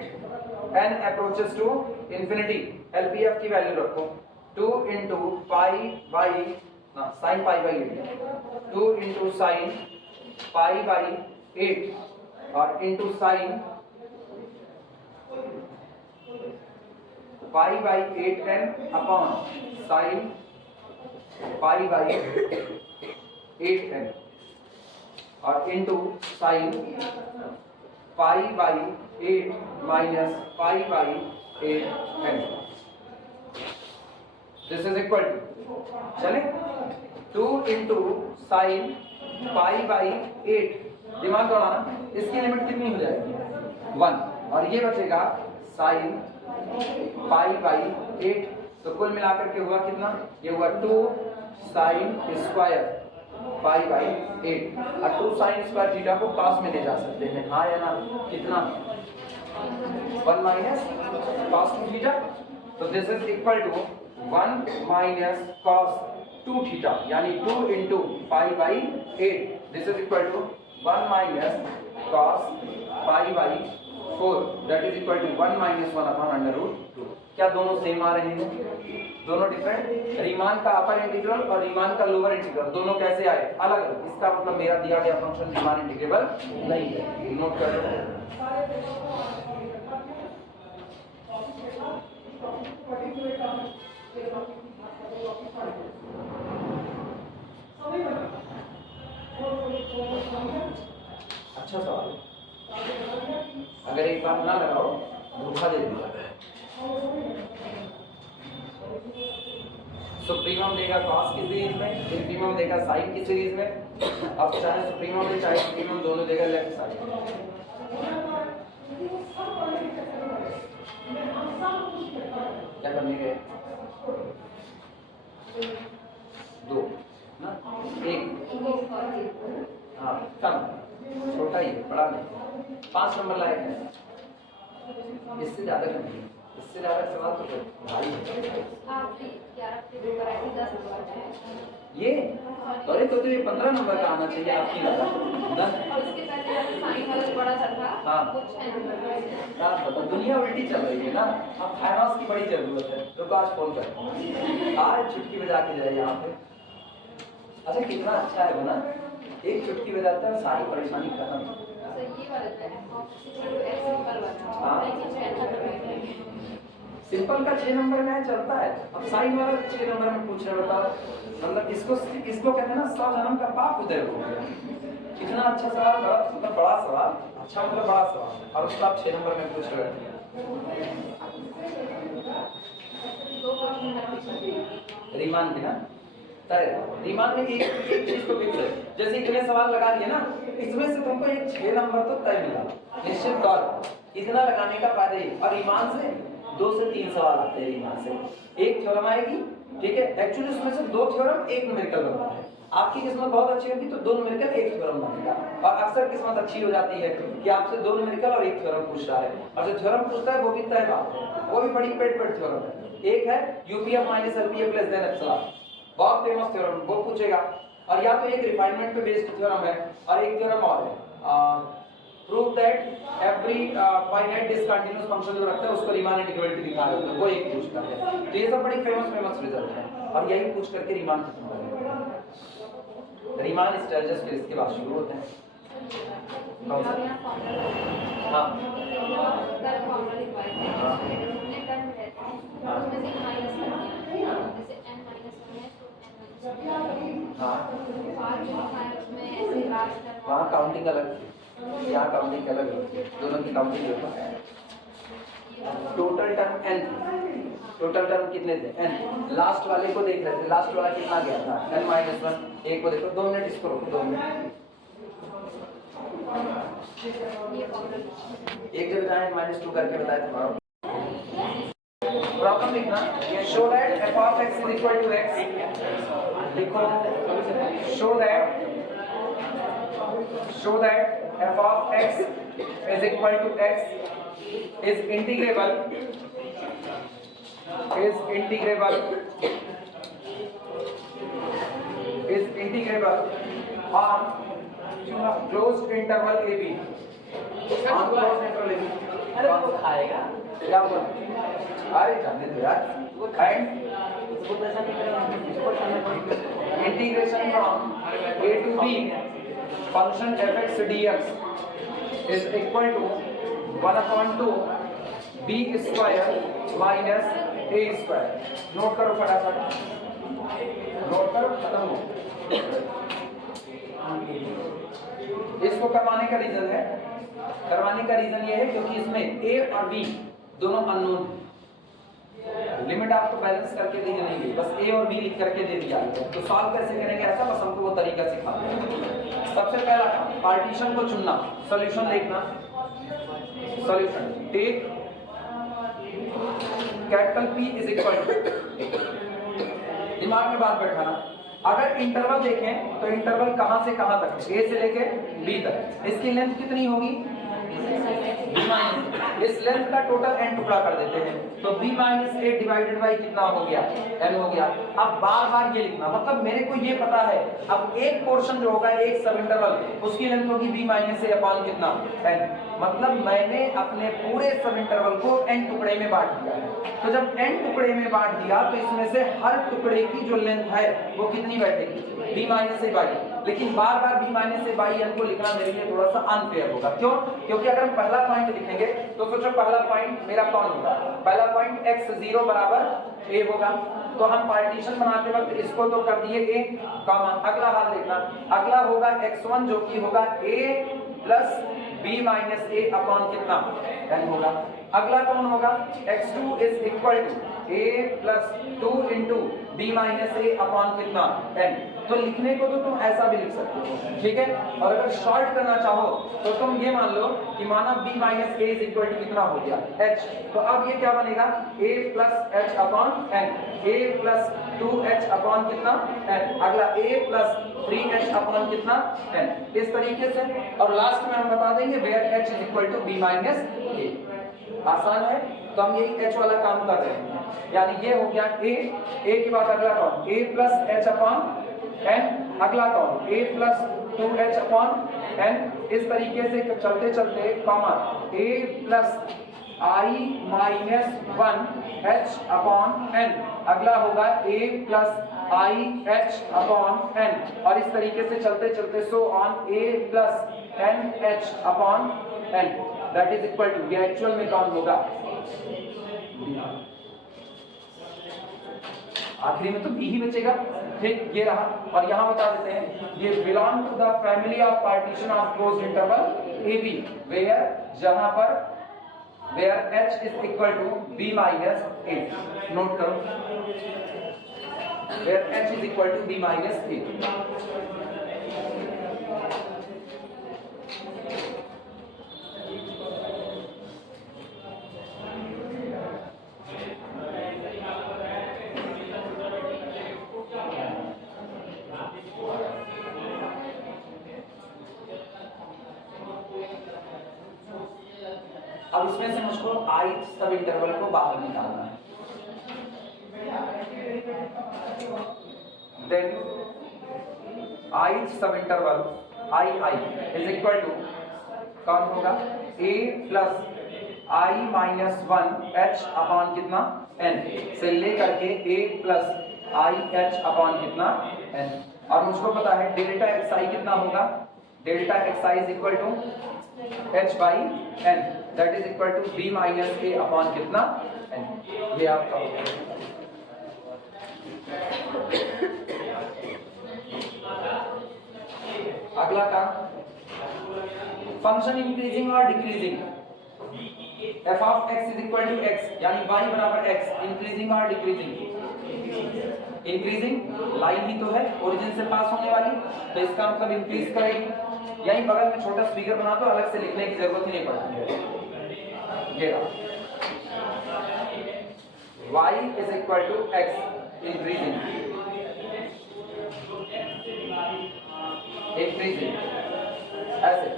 n approaches to infinity, LPF की वैल्यू रखो 2 into pi by sine pi by 8, 2 into sine pi by 8 और into sine pi by 8n upon sine pi by 8n और into sine pi by 8 minus pi by 8n। This is equal to, चले 2 into sine pi by 8, दिमाग दौड़ाना, इसकी limit कितनी हो जाएगी 1 और ये बचेगा साइन पाई बाई 8, तो कुल मिलाकर के हुआ कितना? ये हुआ 2 साइन स्क्वायर पाई बाई 8 और 2 साइन स्क्वायर थीटा को कॉस में ले जा सकते हैं, हाँ या ना? कितना? 1 माइनस कॉस 2 थीटा, तो this is equal to 1 minus cos 2 theta, यानी 2 into pi by 8, this is equal to 1 minus cos pi by 4, that is equal to 1 minus 1 upon under root 2। क्या दोनों सेम आ रहे हैं? दोनों डिफरेंट। रीमान का upper integral और Riemann का lower integral दोनों कैसे आए? अलग अलग। इसका मतलब मेरा दिया गया फंक्शन रीमान इंटीग्रेबल नहीं है, नोट कर लो। अच्छा सवाल, अगर एक बार ना लगाओ धोखा दे दिया। सुप्रीमम देगा कॉस की सीरीज में, इंफीमम देगा साइन की सीरीज में, अब चाहे सुप्रीमम दे चाहे इंफीमम दोनों देगा लेफ्ट साइड। क्या करने गए? 2 ना 1, हाँ कम, छोटा ही बड़ा नहीं, 5 नंबर लायक है, इससे ज्यादा नहीं, इससे ज्यादा सवाल तो भाई ये अरे तो ये 15 नंबर का आना चाहिए आपकी लगा। हाँ बता, दुनिया उल्टी चल रही है ना, अब फाइनेंस की बड़ी जरूरत है, तो आज फोन कर, आज चुटकी बजा के जाए यहाँ पे। अच्छा कितना अच्छा है बना, एक चुटकी बजाता है सारी परेशानी खत्म। सिंपल का 6 नंबर में चलता है, अब साइन वाला 6 नंबर में पूछ रहे, बताओ मतलब इसको कहते हैं ना 100 जन्म का पाप उदय हो गया। कितना अच्छा सवाल, बड़ा मतलब बड़ा सवाल, अच्छा मतलब बड़ा सवाल, और उसको आप 6 नंबर में पूछ रहे हैं। रीमान की ना रीमान में एक चीज को फिक्स है, जैसे इतने सवाल लगा दिए ना, इसमें से तुमको एक 6 नंबर तो तय मिला निश्चित तौर पर। इतना लगाने का फायदा ही, और रीमान से 2 से 3 सवाल आते हैं रीमान से, एक थ्योरम आएगी, ठीक है, एक्चुअली उसमें से 2 थ्योरम 1 न्यूमेरिकल बनता है। आपकी किस्मत बहुत अच्छी होगी तो 2 न्यूमेरिकल 1 थ्योरम बनेगा, और अक्सर किस्मत अच्छी हो जाती है कि आपसे 2 न्यूमेरिकल और 1 थ्योरम पूछ रहा है, और जो थ्योरम पूछता है वो भी तय बात है, वो भी बड़ी पेट थ्योरम है। एक है UPF minus LPF less than epsilon, बहुत फेमस थ्योरम, वो पूछेगा, और या तो एक रिफाइनमेंट पे बेस्ड थ्योरम है, और एक थ्योरम और है prove that every finite discontinuous function जो रखता है उसको रीमान इंटीग्रेबिलिटी दिखा रहे हो, वो एक पूछता है। तो ये सब बड़ी फेमस रिजल्ट है, और यही पूछ करके रीमान खत्म कर देते हैं। रीमान स्ट्रेटजीज फिर इसके बाद शुरू होते हैं। हाँ वहाँ काउंटिंग अलग थी, यहाँ काउंटिंग अलग है, दोनों की काउंटिंग होता है। Total term n, total term कितने थे n, लास्ट वाले को देख रहे थे, लास्ट वाला कितना गया था n-1, एक को देखो, 2 मिनट इसको रोको, 2 मिनट, एक जब बताया -2 करके बताया तुम्हारा प्रॉब्लम लिखना, show that f of x is equal to x, लिखो show that f of x is equal to x is integrable on closed interval AB, on closed interval AB। अरे वो खाएगा क्या बोल, अरे जानते थे यार, and integration from a to b function fx dx is equal to 1/2 b square minus a square। Note करो फटाफट, नोट करो, खत्म हो। इसको करवाने का रीजन ये है क्योंकि इसमें a और b दोनों अननोन है। लिमिट आपको बैलेंस करके दी नहीं गई, बस a और b लिख करके दे दिया। तो सॉल्व कैसे करेंगे ऐसा, बस हमको वो तरीका सिखा दो। सबसे पहला काम पार्टीशन को चुनना, सॉल्यूशन लिखना, solution take capital P is equal to, दिमाग में बात बैठाना, अगर इंटरवल देखें तो इंटरवल कहां से कहां तक, a से लेके b तक, इसकी लेंथ कितनी होगी b माइनस, इस लेंथ का टोटल n टुकड़ा कर देते हैं, तो b minus a divided by कितना हो गया, n हो गया। अब बार बार ये लिखना, मतलब मेरे को ये पता है, अब एक पोर्शन जो होगा एक सब इंटरवल उसकी लेंथ होगी b माइनस a अपॉन कितना n, मतलब मैंने अपने पूरे सब इंटरवल को n टुकड़े में बांट दिया है। तो जब n टुकड़े में बांट दिया तो इसमें से हर टुकड़े की जो लेंथ है वो कितनी बैठेगी, b माइनस a बाई। लेकिन बार बार b minus a by n को लिखना मेरे लिए थोड़ा सा अनफेयर होगा। क्यों? क्योंकि अगर हम पहला पॉइंट लिखेंगे तो सोचो पहला पॉइंट मेरा कौन होगा, पहला पॉइंट x0 बराबर a होगा, तो हम पार्टीशन बनाते वक्त इसको तो कर दिए a कॉमा, अगला हाल देखना, अगला होगा x1 जो कि होगा a plus b minus a upon कितना n होगा। अगला कौन होगा, x2 is equal to a plus 2 into b minus a upon कितना n। तो लिखने को तो तुम ऐसा भी लिख सकते हो, ठीक है। और अगर शॉर्ट करना चाहो तो तुम ये मान लो कि माना b minus a is equal to कितना हो गया h, तो अब ये क्या बनेगा a plus h upon n, a plus 2h upon कितना n, अगला a प्लस 3h अपॉन कितना n, इस तरीके से। और लास्ट में हम बता देंगे where h is equal to b minus a। आसान है, तो हम यही h वाला काम कर रहे हैं, यानी ये हो गया a के बाद अगला कौन a plus h upon n, अगला कौन a plus 2h upon n, इस तरीके से चलते चलते comma a plus i minus 1h upon n, अगला होगा a plus i h upon n, और इस तरीके से चलते चलते so on a plus n h upon n, that is equal to, ये एक्चुअल में कौन होगा, आखिरी में तो b ही बचेगा, ठीक ये रहा। और यहाँ बता देते हैं ये belong to the family of partition of closed interval A B, where जहां पर where h is equal to b minus a। Note करो where h is equal to b minus a। अब इसमें से मुझको ith सब इंटरवल को बाहर निकालना है। देन ith सब interval i is equal to कौन होगा a plus i minus 1h upon कितना n, से लेकर के a plus i h upon कितना n। और मुझको पता है डेल्टा xi कितना होगा, delta xi is equal to h by n, that is equal to b minus a upon कितना n। ये आपका अगला काम फंक्शन इंक्रीजिंग और decreasing, f of x is equal to x यानी y बराबर x, इंक्रीजिंग और डिक्रीजिंग। इंक्रीजिंग लाइन ही तो है ओरिजिन से पास होने वाली, तो इसका मतलब इंक्रीज करेगी। यहीं बगल में छोटा फिगर बना दो, अलग से लिखने की जरूरत ही नहीं पड़ती है। ये y is equal to x increasing ऐसे।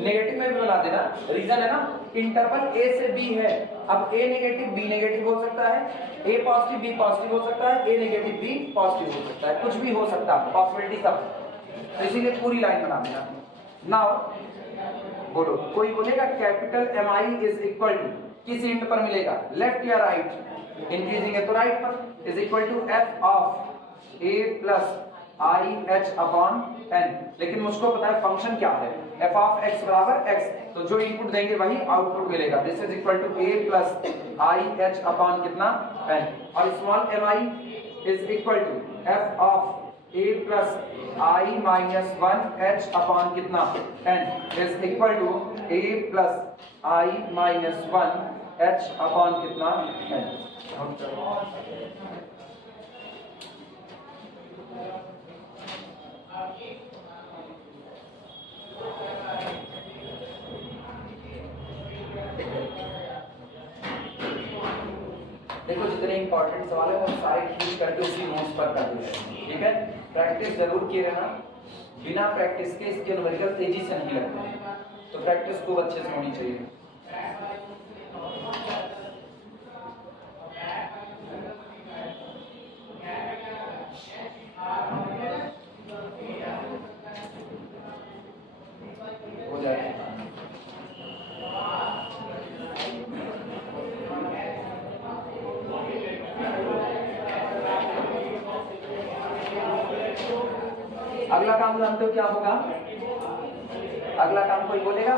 नेगेटिव में भी बना देना, रीजन है ना इंटरवल a से b है। अब a नेगेटिव b नेगेटिव हो सकता है, a पॉजिटिव b पॉजिटिव हो सकता है, a नेगेटिव b पॉजिटिव हो सकता है, कुछ भी हो सकता है, पॉसिबिलिटी सब। तो इसीलिए पूरी लाइन बना देना। नाउ बोलो, कोई बोलेगा capital mi is equal to, किस इंट पर मिलेगा, लेफ्ट या राइट? इंक्रीजिंग है तो राइट पर, is equal to f of a plus I H upon n. लेकिन मुझको पता है फंक्शन क्या है, f ऑफ x बराबर x, तो जो इनपुट देंगे वही आउटपुट मिलेगा। This is equal to a plus I H upon कितना n, और small mi is equal to f of a plus I minus 1 h upon कितना n is equal to a plus I minus 1 h upon कितना n। देखो जितने important सवाल है वो सारे खींच करके उसी नोट्स पर कर दिए, ठीक है। प्रैक्टिस जरूर किए रहना, बिना प्रैक्टिस के इसके न्यूमेरिकल तेजी से नहीं लगते, तो प्रैक्टिस खूब अच्छे से होनी चाहिए। हो जाए अगला काम जानते हो क्या होगा? अगला काम कोई बोलेगा?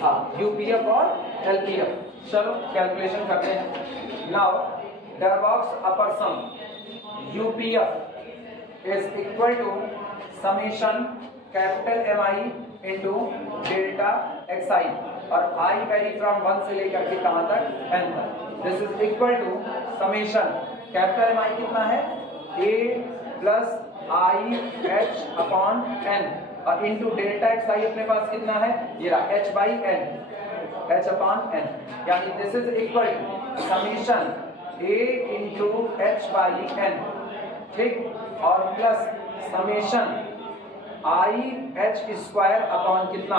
हाँ, यूपीएफ और एलपीएफ। चलो कैलकुलेशन करते हैं। नाउ डरबॉक्स upper sum UPF is equal to summation capital M I into delta x I, और आई वेरी फ्रॉम 1 से लेकर के कहां तक, n तक। This is equal to summation capital M I कितना है, a plus I H upon N, और इंटू डेल्टा एक्स आई अपने पास कितना है, ये रहा h by N, h upon N, यानी this is equal to summation a into h by N, ठीक, और plus summation I H square upon कितना,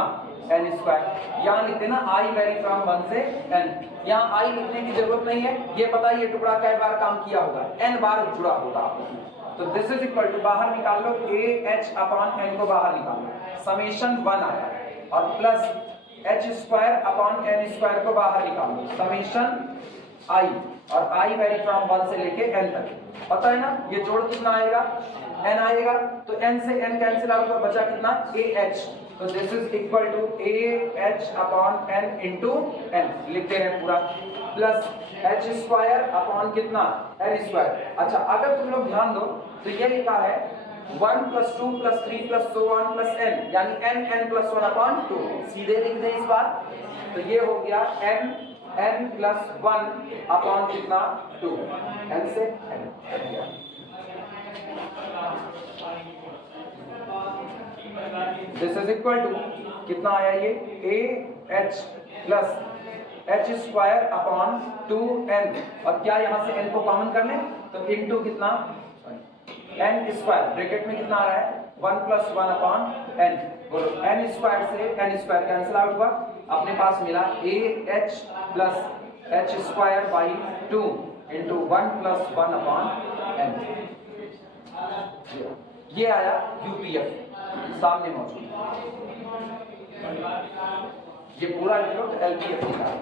एन स्क्वायर। यहाँ लिखते ना आई वेरी फ्रॉम 1 से n, यहाँ आई लिखने की जरूरत नहीं है, ये पता है ये टुकड़ा कई बार काम किया होगा, n बार जुड़ा होगा। तो दिस इज इक्वल टू, बाहर निकाल लो a h अपॉन n को बाहर निकाल लो, समेशन 1 आया, और plus h square upon n square को बाहर निकाल लो, समेशन i, और i वेरी फ्रॉम 1 से लेके n तक। पता है ना ये जोड़ कितना आएगा, n आएगा, तो n से n कैंसिल आउट, तो बचा कितना, ah। तो this is equal to ah upon n into n, लिखते हैं पूरा, प्लस h स्क्वायर अपॉन कितना, n स्क्वायर। अच्छा अगर तुम लोग ध्यान दो तो ये लिखा है 1 plus 2 plus 3 plus so on plus n, यानी n प्लस 1 अपॉन 2, सीधे लिख दें इस बार, तो ये हो गया n प्लस 1 अपॉन कितना, 2, n से n। This is equal to कितना आया, ये a h plus h square upon 2n, और क्या यहाँ से n को कॉमन कर लें, तो इनटू कितना, n स्क्वायर, ब्रैकेट में कितना आ रहा है, 1 प्लस 1 अपॉन n, बोलो n स्क्वायर से n स्क्वायर कैंसिल आउट हुआ, अपने पास मिला a h plus h square by 2 into 1 plus 1 upon n। ये आया यूपीएफ सामने मौजूद, ये पूरा लिख लो तो एलपीएफ लिखा है।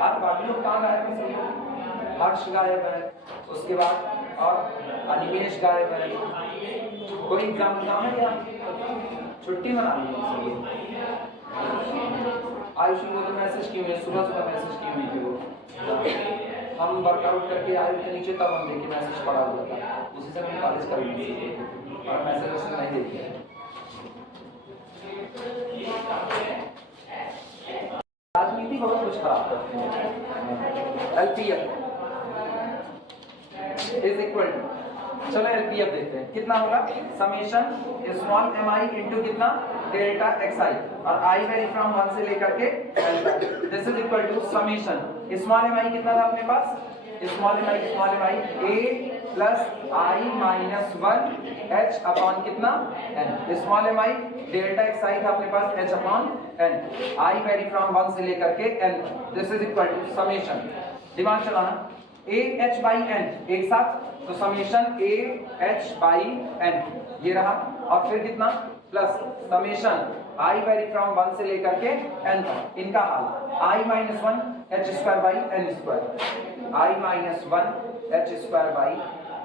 आप बाकी लोग कहाँ गायब है, हर्ष गायब है, उसके बाद और अनिमेश गायब है, कोई एग्जाम है क्या, छुट्टी मना ली। आयुष को तो मैसेज की हुई, सुबह सुबह मैसेज की हुई थी वो, हम वर्कआउट करके आए थे नीचे, तब हम देखे मैसेज पड़ा हुआ था, उसी से हम कॉलेज कर ली और मैसेज उसने नहीं देखी। राजनीति बहुत कुछ खराब करती है। एलपीएफ इज इक्वल टू चलो एलपीएफ देखते हैं कितना होगा, summation small M I into कितना डेल्टा एक्स आई, और आई वेरी फ्रॉम 1 से लेकर के एल तक, this is equal to summation small M I कितना था अपने पास, small M I A plus I minus 1 H upon कितना N, small M I delta x I था अपने पास H upon N, I vary from 1 से लेकर के N, this is equal to summation, दिमाग चलाना, ए एच बाई एन एक साथ, तो summation A H by N ये रहा, और फिर कितना plus summation I vary from 1 से लेकर के एन तक, इनका हाल I minus 1 H square by N square, I minus 1 H square by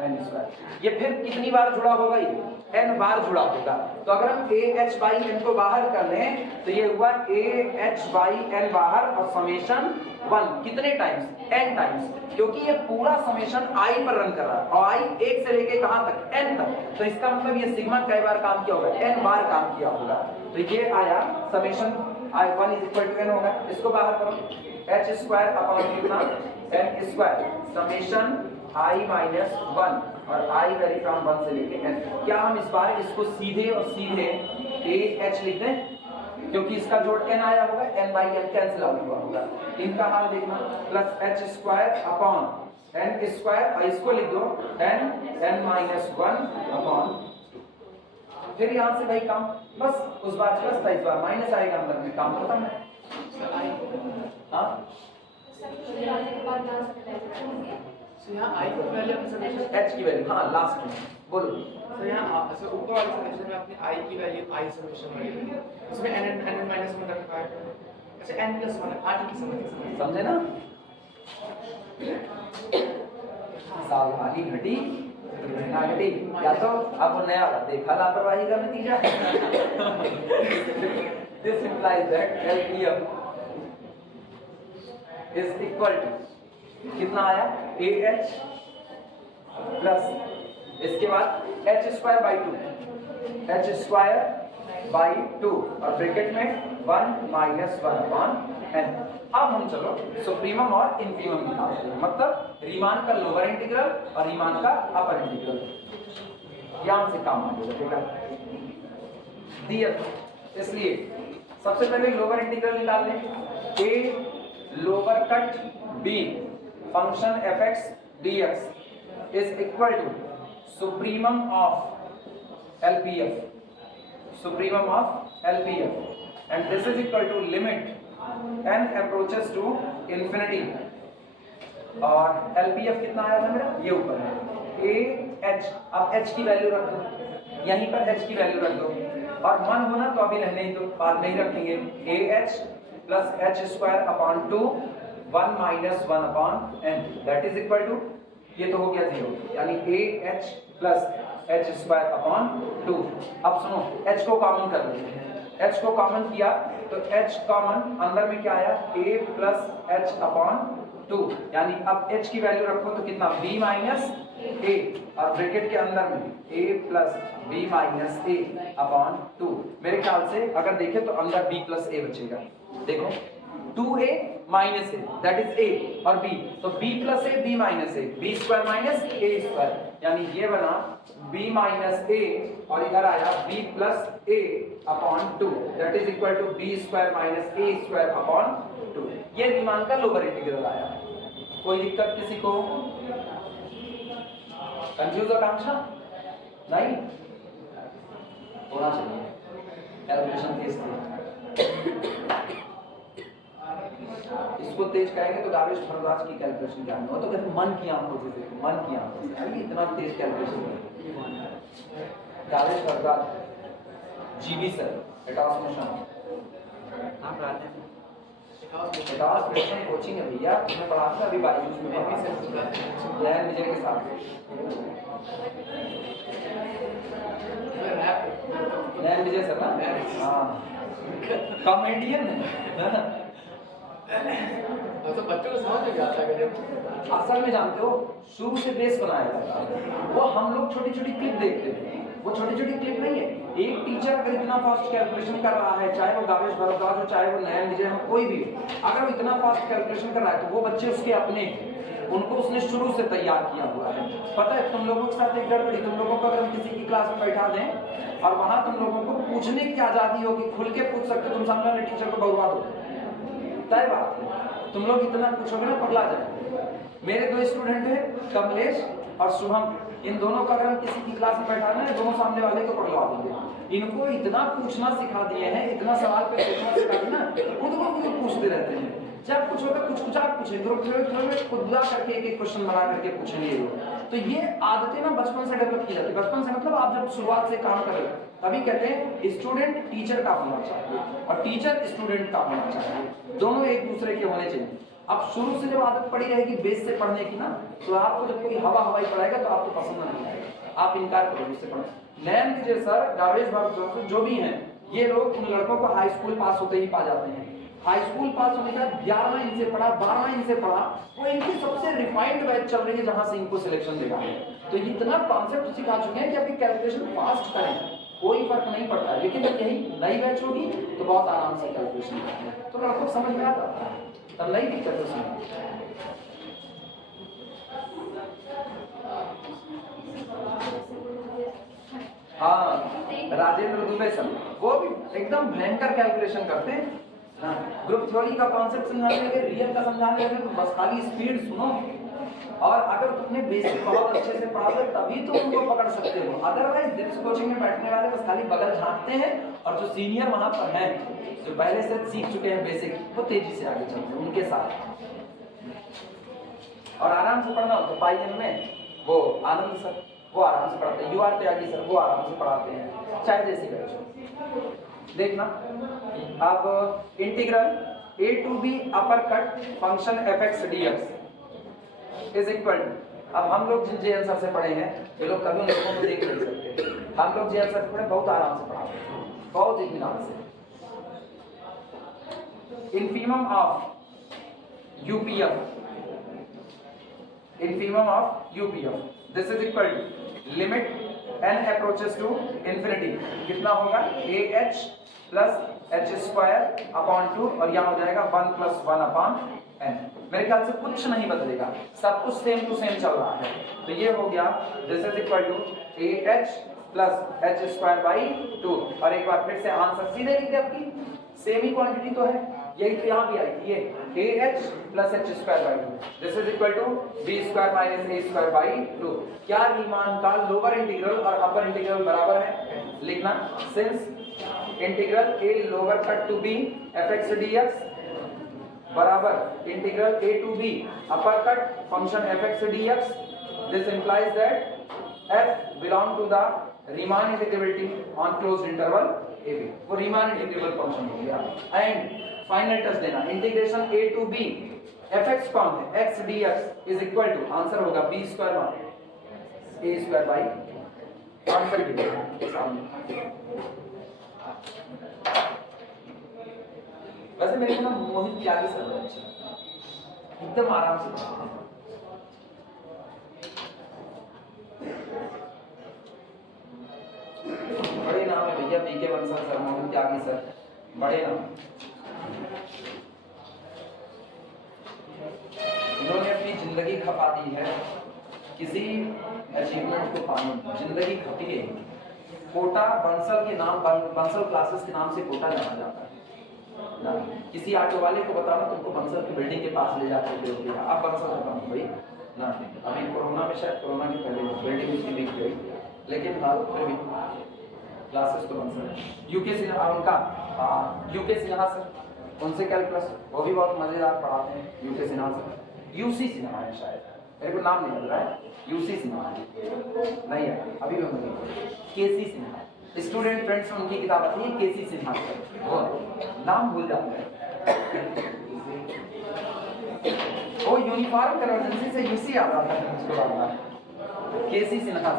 N square, ये फिर कितनी बार जुड़ा होगा, ये एन बार जुड़ा होगा, तो अगर हम ए एच बाई एन को बाहर कर लें तो ये हुआ ए एच बाई एन बाहर, और समेशन 1 कितने टाइम्स, एन टाइम्स, क्योंकि ये पूरा समेशन आई पर रन कर रहा है, और आई 1 से लेके कहां तक, एन तक, तो इसका मतलब ये सिग्मा कई बार काम किया होगा, एन बार काम किया होगा, तो ये आया summation i 1 is equal to n होगा, इसको बाहर करो, एच स्क्वायर अपॉन कितना N square, summation i minus 1 और आई वेरी फ्रॉम 1 से लेके एन, क्या हम इस बार इसको सीधे और सीधे ए एच लिख दें, क्योंकि इसका जोड़ एन आया होगा, n by n cancel out हुआ होगा, इनका हाल देखना, plus h square upon n square, और इसको लिख दो एन एन माइनस 1 अपॉन, फिर यहाँ से भाई काम बस उस बार प्लस था, इस बार माइनस आएगा, अंदर में काम खत्म है, हाँ यहाँ आई की वैल्यू अपने समेशन एच की वैल्यू, हाँ लास्ट में बोलो, तो यहाँ ऐसे ऊपर वाले समेशन में अपनी आई की वैल्यू आई समेशन वैल्यू, इसमें n माइनस 1 रखा है, अच्छा n प्लस 1 आठ की समझे ना, सावधानी घटी ना घटी, या तो अब नया देखा लापरवाही का नतीजा, this implies that LPF is equal to कितना आया ए एच प्लस, इसके बाद h square by 2, h square by 2, और ब्रैकेट में 1 माइनस 1 अपॉन एन। अब हम चलो सुप्रीमम और इन्फीमम निकालते हैं, मतलब रीमान का लोअर इंटीग्रल और रीमान का अपर इंटीग्रल, यहां से काम आ जाएगा दिया, इसलिए सबसे पहले लोअर इंटीग्रल निकाल लें, a lower cut b function fx dx is equal to supremum of LPF, supremum of LPF, and this is equal to limit n approaches to infinity, और LPF कितना आया था मेरा, ये ऊपर है a h, अब h की वैल्यू रख दो, यहीं पर h की वैल्यू रख दो, और मन होना तो अभी रहने ही दो, बाद में ही रखेंगे, a h plus h square upon 2 1 minus 1 upon n, that is equal to, ये तो हो गया 0, यानी a h plus h square upon 2। अब सुनो h को कॉमन कर लो, h को कॉमन किया तो h कॉमन अंदर में क्या आया, a प्लस एच अपॉन 2, यानी अब h की वैल्यू रखो तो कितना b माइनस a, और ब्रैकेट के अंदर में a plus b minus a upon 2, मेरे ख्याल से अगर देखें तो अंदर b प्लस a बचेगा, देखो 2a minus a that is a और b, तो b plus a b minus a, b square minus a square, यानी ये बना b माइनस a और इधर आया b plus a upon 2 that is equal to b square minus a square upon 2, ये Riemann का लोअर इंटीग्रल आया। कोई दिक्कत किसी को, कंफ्यूज आकांक्षा नहीं होना चाहिए, कैलकुलेशन तेज थी, इसको तेज करेंगे तो गावेश भरद्वाज की कैलकुलेशन जानना हो, तो कहते मन की आंखों से देखो, मन की आंखों से, अरे इतना तेज कैलकुलेशन, गावेश भरद्वाज जीबी सर एटॉस मोशन, आप पढ़ाते हैं एटॉस मोशन कोचिंग है भैया, मैं पढ़ाता था अभी बाईजूस में, नयन विजय के साथ, नयन विजय सर ना, हाँ कॉमेडियन है, तो बच्चों को समझ नहीं आता है, असल में जानते हो शुरू से बेस बनाया जाता है, वो हम लोग छोटी छोटी क्लिप देखते हैं, वो छोटी छोटी क्लिप नहीं है, एक टीचर अगर इतना फास्ट कैलकुलेशन कर रहा है, चाहे वो गावेश भरद्वाज हो, चाहे वो नयन विजय हो, कोई भी, अगर वो इतना फास्ट कैलकुलेशन कर रहा है तो वो बच्चे उसके अपने, उनको उसने शुरू से तैयार किया हुआ है। पता है तुम लोगों के साथ एक गड़बड़ी, तुम लोगों को अगर हम किसी की क्लास में बैठा दें और वहां तुम लोगों को पूछने की आजादी होगी, खुल के पूछ सकते हो, तुम सामने वाले टीचर को बर्बाद हो, तय बात है। तुम लोग इतना पूछोगे ना पगला जाएंगे। मेरे दो स्टूडेंट हैं कमलेश और शुभम, इन दोनों का अगर हम किसी की क्लास में बैठा दें, दोनों सामने वाले को पगला देंगे। इनको इतना पूछना सिखा दिए हैं, इतना सवाल पे सोचना सिखा दिया ना, खुद को पूछते रहते हैं। जब कुछ होगा कुछ पूछे, ग्रुप में खुदा करके एक क्वेश्चन बना करके पूछेंगे लोग। तो ये आदतें ना बचपन से डेवलप की जाती है। बचपन से मतलब आप जब शुरुआत से काम कर रहे हो तभी कहते हैं स्टूडेंट टीचर का होना चाहिए और टीचर स्टूडेंट का होना चाहिए, दोनों एक दूसरे के होने चाहिए। अब शुरू से जब आदत पड़ी रहेगी बेस से पढ़ने की ना, तो आपको जब कोई हवाई पढ़ाएगा तो आपको पसंद नहीं आएगा, आप इनकार करोगे उससे पढ़ने। नयन विजय सर, गावेश भाव जो भी हैं, ये लोग उन लड़कों को हाई स्कूल पास होते ही पा जाते हैं। हाई स्कूल पास होने के बाद 11वां इनसे पढ़ा, 12वां इनसे पढ़ा, वो इनकी सबसे रिफाइंड बैच चल रही है जहां से इनको सिलेक्शन देगा। तो इतना कॉन्सेप्ट सिखा चुके हैं कि अभी कैलकुलेशन फास्ट करें, कोई फर्क नहीं पड़ता है। लेकिन जब यही नई बैच होगी तो बहुत आराम से कैलकुलेशन करते हैं, तो लड़कों को समझ में आता है, तब नहीं दिक्कत है उसमें। हाँ, राजेंद्र दुबे सर, वो भी एकदम भयंकर कैलकुलेशन करते हैं। ग्रुप थ्योरी का कॉन्सेप्ट समझाने लगे, रियल का समझाने लगे, तो बस खाली स्पीड सुनो। और अगर तुमने बेसिक बहुत अच्छे से पढ़ा तो तभी तुम उनको पकड़ सकते हो। अदरवाइज दिप्स कोचिंग में बैठने वाले बस खाली बगल झांकते हैं, और जो सीनियर वहां पर हैं, जो पहले से सीख चुके हैं बेसिक, वो तेजी से आगे चलते हैं उनके साथ। और आराम से पढ़ना हो तो पाईएम में वो आनंद सर, वो आराम से पढ़ाते हैं। यूआर त्यागी सर, वो आराम से पढ़ाते हैं, चाहे जैसी बैच हो। देखना अब integral a to b upper cut function fx dx is equal to, अब हम लोग जिन जे आंसर से पढ़े हैं, ये लोग कभी उन लोगों को देख नहीं सकते। हम लोग जे आंसर से पढ़े बहुत आराम से पढ़ाते हैं, बहुत इत्मीनान से। Infimum of UPF this is equal to limit n approaches to infinity, कितना होगा ah plus h square upon 2, और यहाँ हो जाएगा 1 + 1 अपॉन n। मेरे ख्याल से कुछ नहीं बदलेगा, सब कुछ सेम टू सेम चल रहा है। तो ये हो गया this is equal to ah plus h square by 2, और एक बार फिर से आंसर सीधे लिख दे, आपकी सेम ही क्वांटिटी तो है, यही तो यहाँ भी आई थी, ये ah plus h square by 2 this is equal to b square minus a square by 2। क्या रीमान का लोअर इंटीग्रल और अपर इंटीग्रल बराबर है? लिखना, since integral a lower cut to b fx dx बराबर integral a to b upper cut function fx dx, this implies that f belong to the Riemann integrability on closed interval a b, वो Riemann integrable function हो गया। And final touch देना, integration a to b fx कौन है, x dx is equal to, answer होगा b square minus a square by, answer भी सामने। वैसे मेरे को ना मोहित त्यागी सर बड़ा अच्छा, एकदम आराम से। बड़े नाम है भैया, बीके बंसल सर, मोहित त्यागी सर, बड़े नाम। इन्होंने अपनी जिंदगी खपा दी है किसी अचीवमेंट को पाने में, जिंदगी खपी है। कोटा बंसल के नाम, बंसल क्लासेस के नाम से कोटा जाना जाता है ना। किसी ऑटो वाले को बताना तुमको बंसल की बिल्डिंग के पास ले जाके दे दिया, अब बंसल खत्म हो गई ना। अभी कोरोना में, शायद कोरोना के पहले बिल्डिंग उसकी बिक गई, लेकिन हाँ फिर भी क्लासेस तो बंसल है। यूके सिन्हा उनका, यूके सिन्हा सर, उनसे कैलकुलस, वो भी बहुत मजेदार पढ़ाते हैं। UK Sinha sir, UC Sinha है शायद, मेरे को नाम नहीं मिल रहा है, यूसी सिन्हा नहीं है अभी भी, मुझे केसी सिन्हा, स्टूडेंट फ्रेंड्स में उनकी किताब आती है केसी सिन्हा, वो नाम भूल जाते हैं। वो यूनिफॉर्म कन्वर्जेंसी से यूसी आ रहा था उसके बाद, केसी सिन्हा।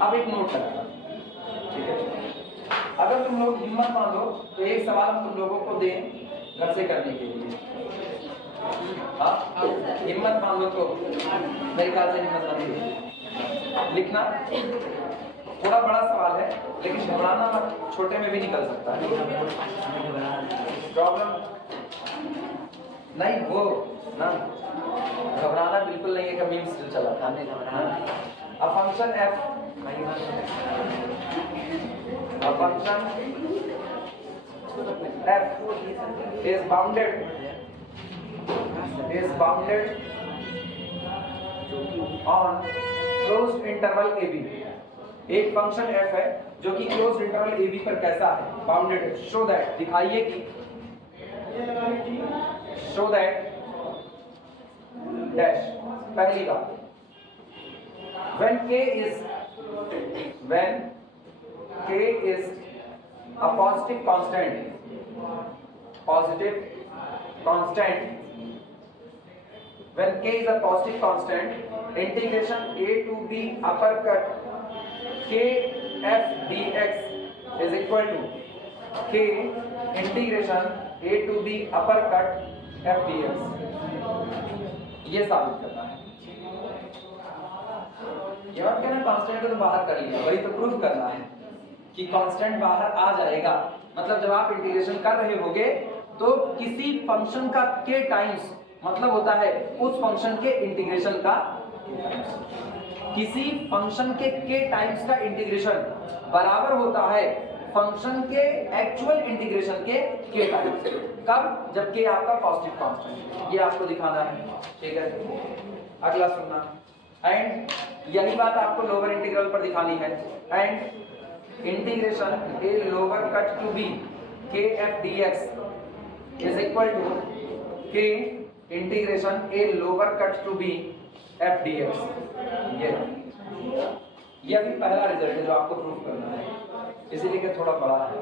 अब एक नोट करा, ठीक है, अगर तुम लोग हिम्मत बांधो तो एक सवाल हम तुम लोगों को दें घर से करने के लिए। हाँ, हिम्मत बांधो तो, मेरे ख्याल से हिम्मत बांधो। लिखना, थोड़ा बड़ा सवाल है लेकिन घबराना मत, छोटे में भी निकल सकता है। प्रॉब्लम नहीं वो ना घबराना बिल्कुल नहीं है कि मीम स्टिल चला था। A function f is bounded on closed interval AB। एक फंक्शन f है जो कि क्लोज्ड इंटरवल AB पर कैसा है, बाउंडेड है। शो दैट, दिखाइए कि शो दैट डैश, पहली बात when k is a positive constant, when k is a positive constant, integration a to b uppercut k f dx is equal to k integration a to b uppercut f dx। ये साबित करना है। ये बात कहना constant को तो बाहर कर लिया, वही तो प्रूफ करना है कि कांस्टेंट बाहर आ जाएगा। मतलब जब आप इंटीग्रेशन कर रहे होगे तो किसी फंक्शन का k टाइम्स मतलब होता है उस फंक्शन के इंटीग्रेशन का, किसी फंक्शन के k टाइम्स का इंटीग्रेशन बराबर होता है फंक्शन के एक्चुअल इंटीग्रेशन के k टाइम्स। कब? जब k आपका पॉजिटिव कांस्टेंट, ये आपको दिखाना है। ठीक है, अगला सुनना। एंड यही बात आपको लोअर इंटीग्रल पर दिखानी है। And integration A lower cut to B K F D X is equal to K integration A lower cut to B F D X. ये भी पहला रिजल्ट है जो आपको प्रूफ करना है, इसीलिए कि थोड़ा बड़ा है।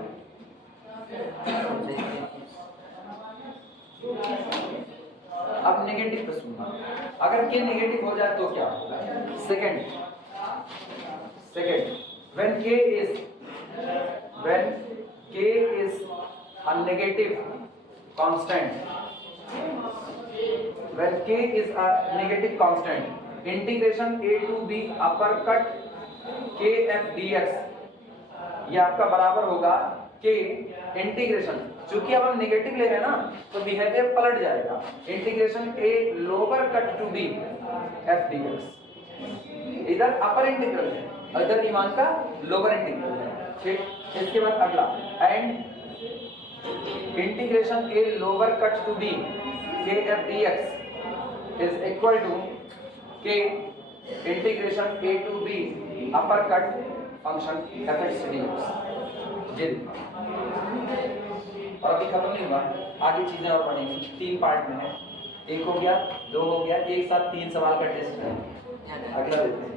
अब नेगेटिव पे सुनना, अगर के नेगेटिव हो जाए तो क्या होगा? Second when k is a negative constant, integration a to b uppercut k f dx ये आपका बराबर होगा k इंटीग्रेशन, चूंकि अब हम नेगेटिव ले रहे हैं ना तो बिहेवियर पलट जाएगा, integration a lower cut to b f dx। इधर अपर इंटीग्रल है, इधर ईमान का लोअर इंटीग्रल है। ठीक, इसके बाद अगला and integration a lower cut to b k f dx is equal to k integration a to b upper cut function f x dx। और अभी खत्म नहीं हुआ, आगे चीजें और बढ़ेंगी। 3 पार्ट में है, एक हो गया, 2 हो गया, एक साथ 3 सवाल का टेस्ट है। अगला देखते हैं,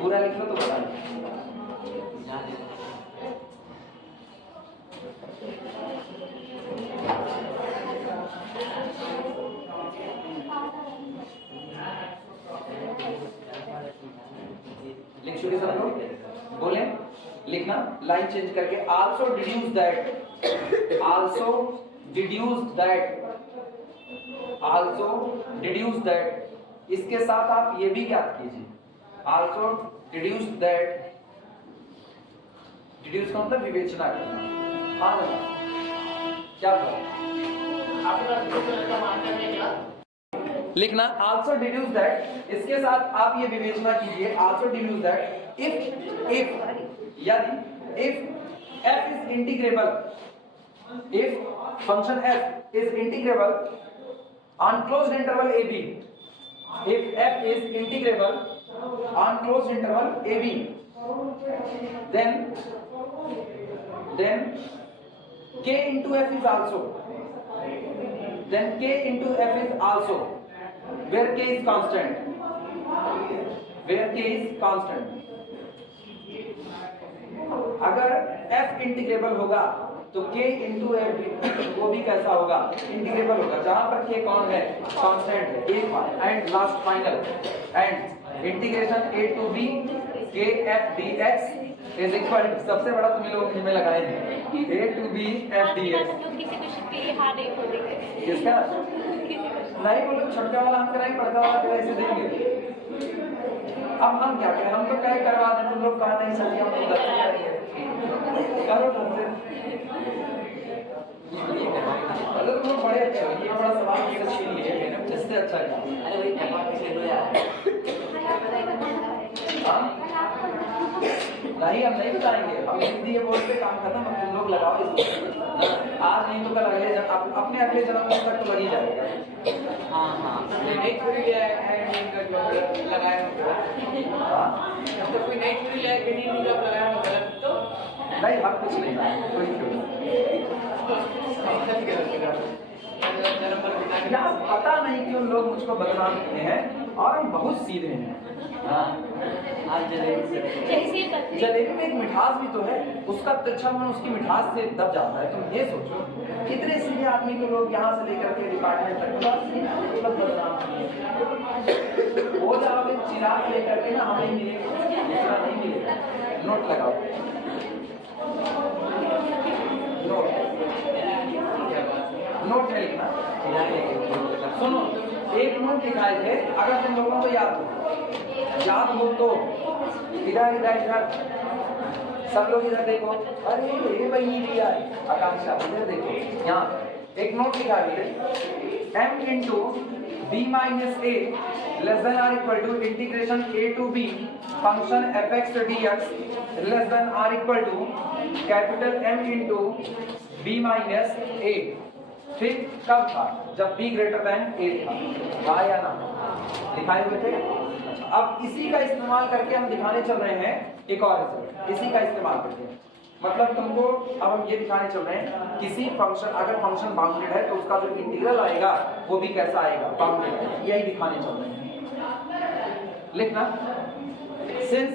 पूरा लिख लो तो बता। लिख चुके सब लोग? बोले लिखना, लाइन चेंज करके। आल्सो डिड्यूस दैट, इसके साथ आप ये भी ज्ञात कीजिए, आल्सो डिड्यूस दैट, डिड्यूस का मतलब विवेचना करना। हाँ ना, क्या लिखना, आल्सो डिड्यूस दैट, इसके साथ आप ये विवेचना कीजिए, also deduce that if f is integrable, if function f is integrable on closed interval ab, if f is integrable on closed interval ab, then k into f is also, where k is constant, अगर f integrable होगा तो k into f वो भी कैसा होगा? Integrable होगा, जहां पर k कौन है? कांस्टेंट है। एक बार and last final, and integration a to b k f dx is equal to, सबसे बड़ा तुम लोग में लगाएंगे, a to b f dx। किसका नहीं बोलो, छोटा वाला हम कराएंगे, बड़ा वाला कैसे देंगे? अब हम क्या करें, हम तो कहे करवा दें, तुम लोग कहा नहीं सही, हम लोग गलती करेंगे, करो तुम लोग बड़े अच्छे हो, ये अच्छा किया। अरे भाई क्या बात है लो यार। हाँ? नहीं हम नहीं बताएंगे, हम हिंदी ये बोर्ड पे काम खत्म, अब तुम लोग लगाओ इसको। आज नहीं तो कल अगले जन्म, अपने अगले जन्म तक तो लग ही जाएगा। हाँ हाँ नहीं थोड़ी लिया है एंड का जो लगाया हो। हाँ? तो कोई नहीं थोड़ी लिया है कि नहीं जो लगाया हो गलत तो नहीं हम कुछ नहीं है, कोई क्यों यहाँ पता नहीं क्यों लोग मुझको बदनाम करते हैं और हम बहुत सीधे हैं। हाँ आज जलेबी में एक मिठास भी तो है, उसका तिरछापन उसकी मिठास से दब जाता है। तुम ये सोचो इतने सीधे आदमी को लोग यहाँ से लेकर के डिपार्टमेंट तक मतलब बदनाम किए। वो जाओगे चिराग लेकर के ना हमें मिलेगा, दूसरा नहीं मिलेगा। नोट लगाओ, नोट है लिखना। सुनो एक नोट लिखाए थे, अगर तुम लोगों को याद हो तो इधर इधर इधर सब लोग इधर देखो। अरे ये वही लिया है आकांक्षा, इधर देखो यहाँ एक नोट लिखा है m into b minus a less than or equal to integration a to b function fx dx less than or equal to capital M into b minus a। ठीक कब था? जब b ग्रेटर देन a था। हाँ या ना? दिखाए हुए थे। अब इसी का इस्तेमाल करके हम दिखाने चल रहे हैं एक और रिजल्ट, इसी का इस्तेमाल करके मतलब तुमको अब हम ये दिखाने चल रहे हैं किसी फंक्शन, अगर फंक्शन बाउंडेड है तो उसका जो इंटीग्रल आएगा वो भी कैसा आएगा, बाउंडेड है। यही दिखाने चल रहे हैं। लिखना since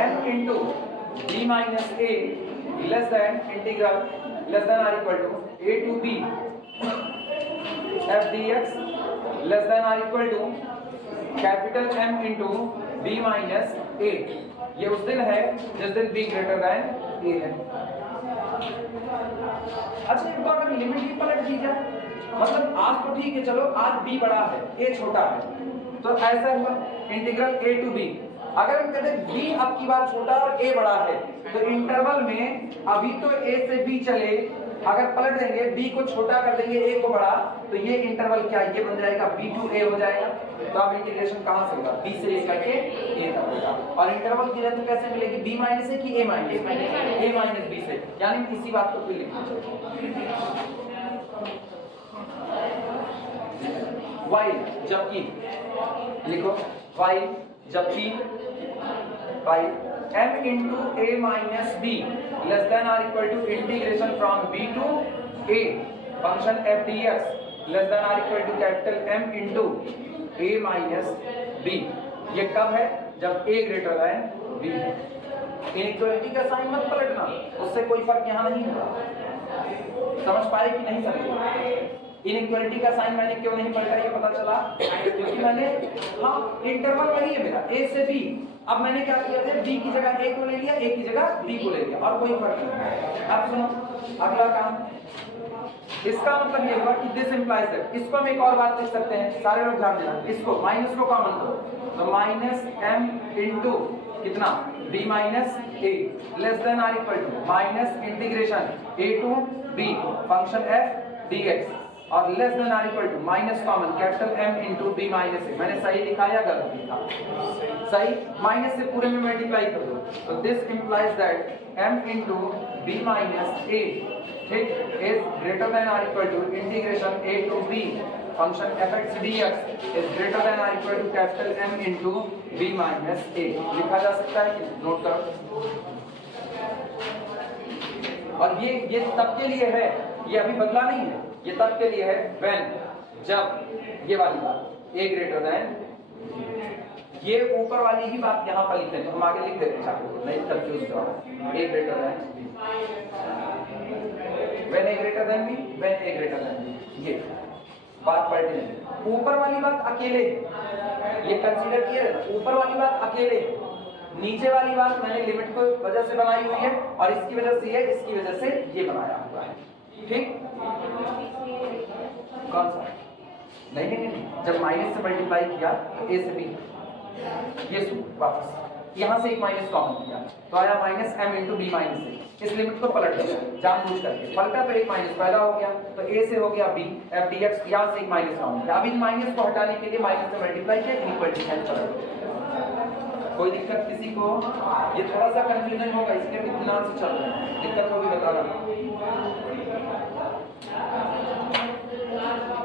m into b minus a less than integral less than or equal to a to b f dx less than or equal to capital M into b minus a। ये उस दिन है जिस दिन b greater than a है। अच्छा एक बार अगर लिमिट ही पलट दी जाए, मतलब आज तो ठीक है चलो आज b बड़ा है a छोटा है, तो ऐसा हुआ इंटीग्रल a टू b। अगर हम कहते हैं b अब की बार छोटा और a बड़ा है तो इंटरवल में अभी तो a से b चले, अगर पलट देंगे b को छोटा कर देंगे a को बड़ा, तो ये इंटरवल क्या ये बन जाएगा b टू a हो जाएगा। तो अब इंटीग्रेशन कहां से होगा? b से लेकर के a तक होगा। और इंटरवल की वैल्यू कैसे मिलेगी? b माइनस a की a माइनस b से, यानी इसी बात को फिर लिखना चाहिए। while जबकि लिखो while जबकि while m into a minus b less than or equal to integration from b to a function f dx less than or equal to capital M into a minus b। ये कब है? जब a greater than b। Inequality का sign मत पलटना, उससे कोई फर्क यहाँ नहीं होगा। समझ पाए कि नहीं समझे? इनइक्वालिटी का साइन मैंने क्यों नहीं पढ़ा ये पता चला, क्योंकि मैंने हाँ इंटरवल वही है मेरा a से b। अब मैंने क्या किया था, b की जगह a को ले लिया, a की जगह b को ले लिया और कोई फर्क नहीं। अब सुनो अगला काम, इसका मतलब ये हुआ कि दिस इंप्लाइज दैट। इसको हम एक और बात लिख सकते हैं, सारे लोग ध्यान देना, इसको माइनस को कॉमन करो तो माइनस m इंटू कितना b minus a less than or equal to minus integration a to b function f dx और less than or equal to minus common capital M into b minus a। मैंने सही लिखा या गलत लिखा? सही। Minus से पूरे में मल्टीप्लाई कर दो तो this implies that M into b minus a ठीक is greater than or equal to integration a to b function fx dx is greater than or equal to capital M into b minus a। लिखा जा सकता है कि note करो। और ये तब के लिए है, ये अभी बदला नहीं है, ये तब के लिए है when जब ये वाली बात a ग्रेटर देन, ये ऊपर वाली ही बात यहाँ पर लिखते हैं तो हम आगे लिख देते हैं चाहे नहीं कंफ्यूज हो। a greater than when a greater than b when a greater than b, ये बात पलटी नहीं। ऊपर वाली बात अकेले ये कंसीडर किया है, ऊपर वाली बात अकेले, नीचे वाली बात मैंने लिमिट को वजह से बनाई हुई है और इसकी वजह से ये, इसकी वजह से ये बनाया हुआ है। ठीक कौन सा? नहीं, जब माइनस से मल्टीप्लाई किया तो a से b, ये वापस यहाँ से एक माइनस कॉमन किया तो आया minus m into B minus A. इस लिमिट को पलट दिया जानबूझ करके, पलटा तो एक माइनस पैदा हो गया तो a से हो गया b f dx, यहाँ से एक माइनस कॉमन किया। अब इन माइनस को हटाने के लिए माइनस से मल्टीप्लाई किया, इक्वलिटी कैंसिल कर दिया। कोई दिक्कत किसी को? ये थोड़ा सा कंफ्यूजन होगा इसलिए इत्मीनान से चल रहे हैं, दिक्कत होगी बता रहा।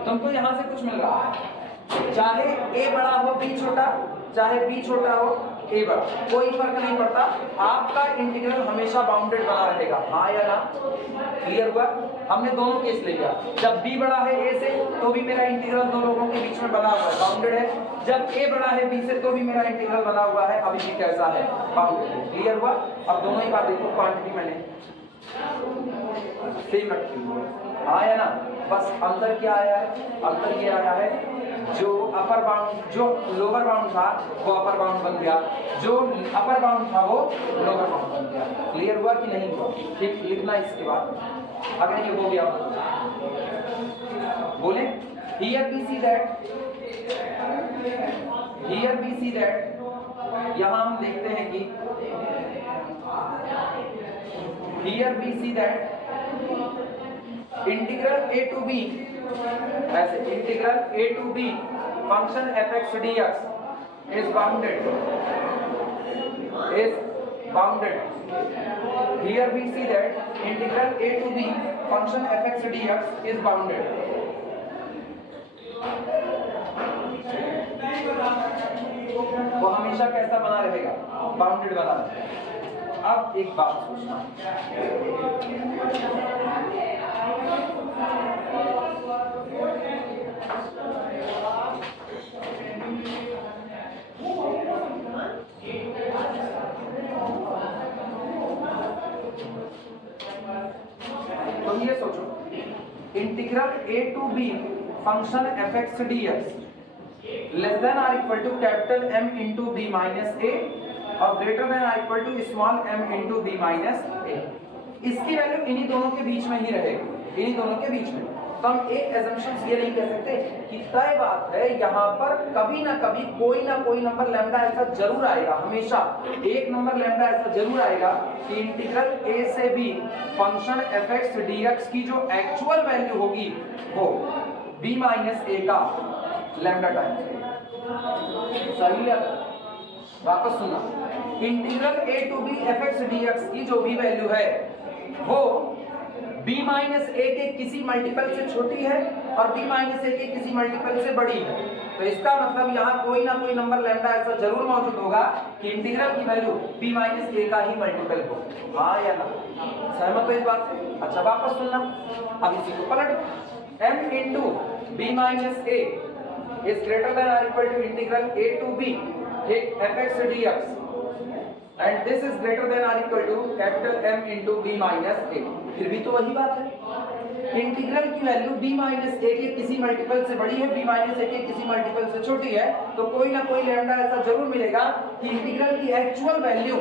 तुमको यहाँ से कुछ मिल रहा है, चाहे a बड़ा हो b छोटा, चाहे b छोटा हो a बड़ा, कोई फर्क नहीं पड़ता, आपका इंटीग्रल हमेशा बाउंडेड बना रहेगा, हाँ या ना? क्लियर हुआ? हमने दोनों केस ले लिया, जब b बड़ा है a से तो भी मेरा इंटीग्रल दो लोगों के बीच में बना हुआ है, बाउंडेड है। जब a बड़ा है b से तो भी मेरा इंटीग्रल बना हुआ है, अभी ये कैसा है? बाउंडेड है। क्लियर हुआ? अब दोनों ही बात देखो, क्वांटिटी मैंने सेम रखी हुई है, हाँ या ना? बस अंतर क्या आया है? अंतर ये आया है जो अपर बाउंड, जो लोअर बाउंड था वो अपर बाउंड बन गया, जो अपर बाउंड था वो लोअर बाउंड बन गया। क्लियर हुआ कि नहीं हुआ? ठीक, लिखना इसके बाद। अगर ये हो गया बोले here we see that, here we see that, यहाँ हम देखते हैं कि here we see that integral a to b, ऐसे integral a to b function fx dx is bounded, is bounded. Here we see that integral a to b function fx dx is bounded. वो हमेशा कैसा बना रहेगा? Bounded बना रहेगा। अब एक बात सोचना, तो ये सोचो integral a to b function fx dx less than or equal to capital M into b minus a और greater than or equal to small m into b minus a। इसकी वैल्यू इन्हीं दोनों के बीच में ही रहेगी, इन्हीं दोनों के बीच में। तो हम एक assumptions ये नहीं कह सकते कि तय बात है यहाँ पर कभी ना कभी कोई ना कोई नंबर लैम्डा ऐसा जरूर आएगा, हमेशा एक नंबर लैम्डा ऐसा जरूर आएगा कि इंटीग्रल a से b फंक्शन fx dx की जो एक्चुअल वैल्यू होगी वो b माइनस a का लैम्डा टाइम्स। सही है? वापस सुना, integral a to b fx dx की जो भी वैल्यू है वो b माइनस a के किसी मल्टीपल से छोटी है और b माइनस a के किसी मल्टीपल से बड़ी है। तो इसका मतलब यहाँ कोई ना कोई नंबर लैम्डा ऐसा जरूर मौजूद होगा कि इंटीग्रल की वैल्यू b माइनस a का ही मल्टीपल हो, हाँ या ना? सहमत हो इस बात से? अच्छा वापस सुनना, अब इसी को पलट, m into b minus a is greater than or equal to integral a to b take fx dx and this is greater than or equal to capital M into b minus a। फिर भी तो वही बात है, integral की value b minus a के किसी multiple से बड़ी है, b माइनस a के किसी मल्टीपल से छोटी है, तो कोई ना कोई लैम्डा ऐसा जरूर मिलेगा कि इंटीग्रल की एक्चुअल वैल्यू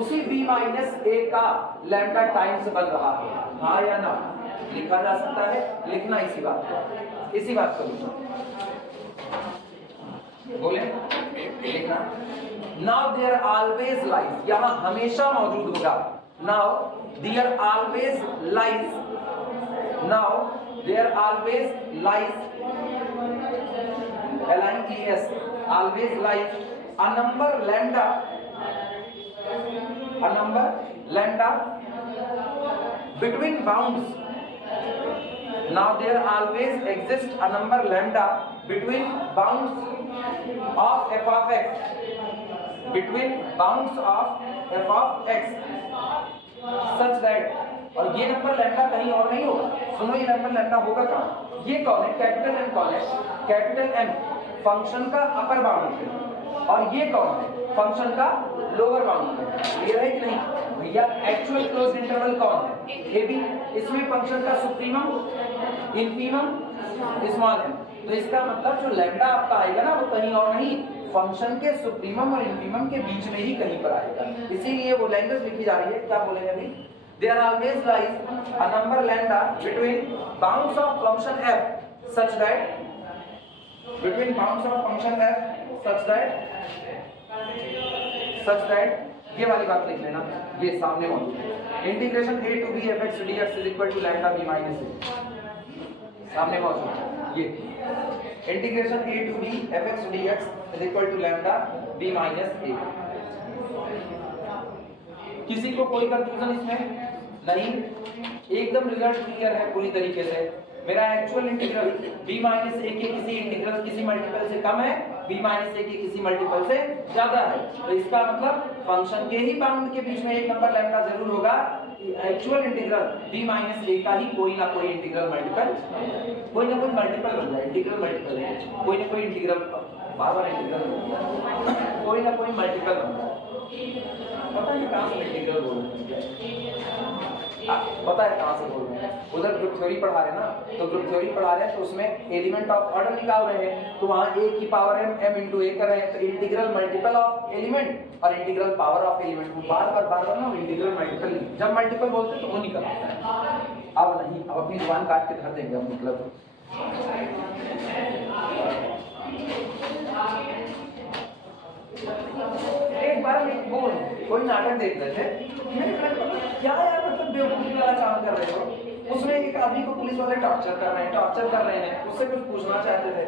उसी b माइनस a का लैम्डा टाइम्स बन रहा है, हाँ या ना? लिखा जा सकता है, लिखना इसी बात को, इसी बात को लिखना, बोले लिखना। नाउ देयर ऑलवेज लाइज, यहाँ हमेशा मौजूद होगा, now there always lies, now there always lies LIES, always lies a number lambda, a number lambda between bounds. Now there always exists a number lambda between bounds of f of x, between bounds of f of x such that, और ये number lambda कहीं और नहीं होगा, सुनो ये number lambda होगा कहाँ? ये कौन है? कैपिटल M कौन है? कैपिटल M फंक्शन का अपर बाउंड है और ये कौन है? फंक्शन का लोअर बाउंड है। क्लियर है कि नहीं भैया? एक्चुअल क्लोज्ड इंटरवल कौन है? A b. इसमें फंक्शन का सुप्रीमम, इन्फीमम, स्मॉल m। तो इसका मतलब जो लैम्डा आपका आएगा ना वो कहीं और नहीं, फंक्शन के सुप्रीमम और इन्फीमम के बीच में ही कहीं पर आएगा। इसीलिए वो लैंग्वेज लिखी जा रही है, क्या बोलेंगे अभी? There always lies a number lambda between bounds of function f such that, between bounds of function f such that such that, ये वाली बात लिख लेना, ये सामने मौजूद है, integration a to b fx dx is equal to lambda b minus a, सामने मौजूद है ये integration a to b fx dx is equal to lambda b minus a। किसी को कोई कंफ्यूजन इसमें नहीं, एकदम रिजल्ट क्लियर है पूरी तरीके से। मेरा actual integral b minus a के किसी इंटीग्रल किसी मल्टीपल से कम है, b माइनस a के किसी मल्टीपल से ज्यादा है, तो इसका मतलब फंक्शन के ही बाउंड के बीच में एक नंबर लैम्डा जरूर होगा। Actual integral b minus a का ही कोई ना कोई इंटीग्रल मल्टीपल, कोई ना कोई मल्टीपल बन रहा है, इंटीग्रल मल्टीपल है, कोई ना कोई इंटीग्रल बार-बार इंटीग्रल कोई ना कोई मल्टीपल बन रहा है। पता नहीं कहां से इंटीग्रल बोल रहे हैं, पता है कहां से बोल रहे हैं, उधर ग्रुप थ्योरी पढ़ा रहे हैं ना, तो ग्रुप थ्योरी पढ़ा रहे हैं तो उसमें एलिमेंट ऑफ ऑर्डर निकाल रहे हैं, तो वहां a की पावर m into a कर रहे हैं, तो इंटीग्रल मल्टीपल ऑफ एलिमेंट और इंटीग्रल पावर ऑफ एलिमेंट, वो बार-बार ना इंटीग्रल मल्टीपल, जब मल्टीपल बोलते हैं तो वो निकल आता है। अब नहीं, अब अपनी जुबान काट के धर देंगे, अब मतलब एक बार वो कोई नाटक देख रहे थे, मैंने कहा क्या यार मतलब बेवकूफी वाला काम कर रहे हो। उसमें एक आदमी को पुलिस वाले टॉर्चर कर रहे हैं, उससे कुछ पूछना चाहते थे,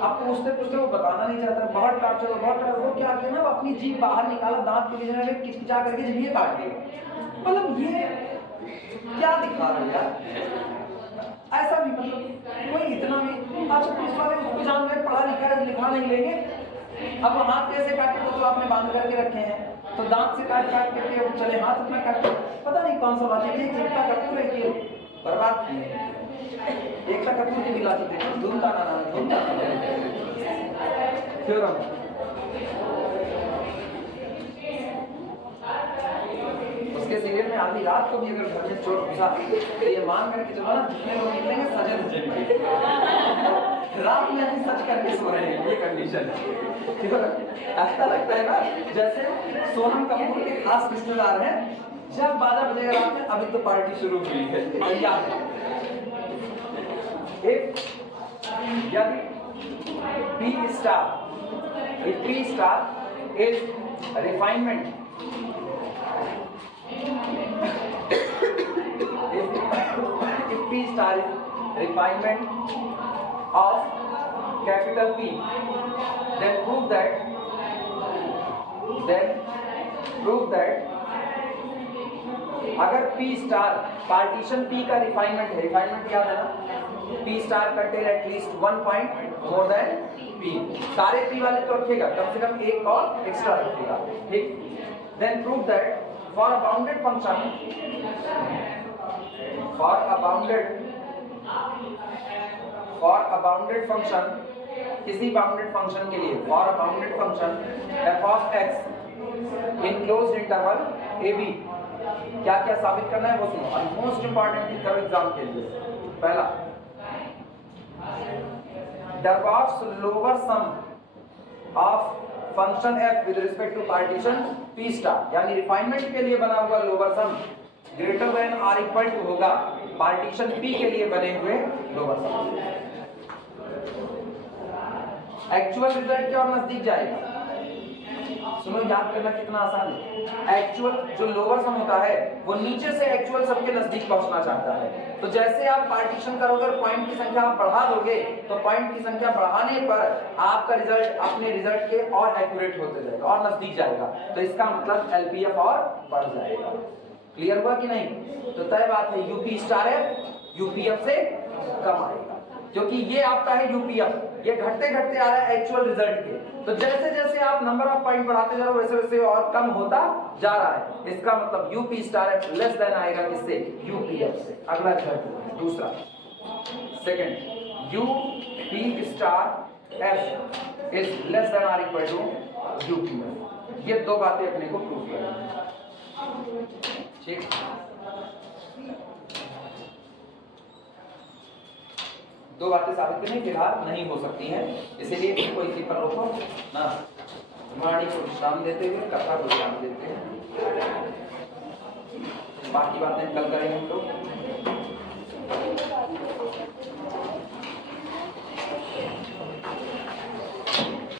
अब पूछते वो बताना नहीं चाहता, बहुत टॉर्चर, वो क्या किया ना, वो अपनी जीभ बाहर निकाला, दांत के बीच में किचकिचा करके जीभ काट दिया। मतलब ये क्या दिखा रहा है यार, ऐसा भी मतलब कोई इतना भी, अच्छा पुलिस वाले उसको जान रहे पढ़ा लिखा है, लिखा नहीं लेंगे, अब हाथ कैसे काटे तो आपने बांध करके रखे हैं, तो दांत से काट करके चले हाथ अपना काटे, पता नहीं कौन सा लाठी, एकता कपूर है कि बर्बाद किए, एकता कपूर की भी लाठी देखो, धूमताना क्यों रहा उसके सीरियल में आधी रात को भी अगर घर में चोट घुसा तो ये मान करके चलो ना, जितने लोग निकलेंगे सजे धजे रात में हम सच करके सो रहे हैं, ये कंडीशन है। ऐसा लगता है ना जैसे सोनम कपूर के खास रिश्तेदार हैं, जब बाजा बजेगा रात में, अभी तो पार्टी शुरू हुई है, तैयार है। यदि P star is refinement, if P star is refinement of capital P, then prove that अगर P star पार्टीशन P का रिफाइनमेंट है, रिफाइनमेंट याद है ना, P star contain at least 1 point more than P, सारे P वाले तो रखेगा, कम से कम एक और एक्स्ट्रा रखेगा, ठीक। Then prove that for a bounded function, किसी बाउंडेड फंक्शन के लिए, for a bounded function f of x in closed interval ab, क्या क्या साबित करना है वो सुनो, और मोस्ट इंपॉर्टेंट करो एग्जाम के लिए। पहला, Darboux lower sum of function f with respect to partition P star, यानी रिफाइनमेंट के लिए बना हुआ लोअर सम ग्रेटर देन और इक्वल टू होगा पार्टीशन P के लिए बने हुए लोअर सम। एक्चुअल रिजल्ट के और नजदीक जाएगा, सुनो याद करना कितना आसान है। एक्चुअल जो लोअर सम होता है वो नीचे से एक्चुअल सम के नजदीक पहुंचना चाहता है, तो जैसे आप पार्टीशन करोगे और पॉइंट की संख्या आप बढ़ा दोगे, तो पॉइंट की संख्या बढ़ाने पर आपका रिजल्ट अपने रिजल्ट के और एक्यूरेट होते जाएगा और नजदीक जाएगा, तो इसका मतलब एलपीएफ और बढ़ जाएगा। क्लियर हुआ कि नहीं? तो तय बात है यूपी स्टार है यूपीएफ से कम आएगा, क्योंकि ये आपका है यूपीएफ, ये घटते घटते आ रहा है एक्चुअल रिजल्ट के, तो जैसे जैसे आप नंबर ऑफ पॉइंट बढ़ाते जा रहे हो वैसे वैसे और कम होता जा रहा है, इसका मतलब UP star F less than आएगा किससे? यूपीएफ से। अगला रिजल्ट दूसरा, second, UP star F is less than और इक्वल टू यूपीएफ। ये दो बातें अपने को प्रूव करनी है, ठीक। दो बातें साबित करनी फिलहाल नहीं हो सकती हैं, इसीलिए इसको इसी पर रोको ना, वाणी को विश्राम देते हुए कथा को विश्राम देते हैं, बाकी बातें कल करेंगे हम लोग।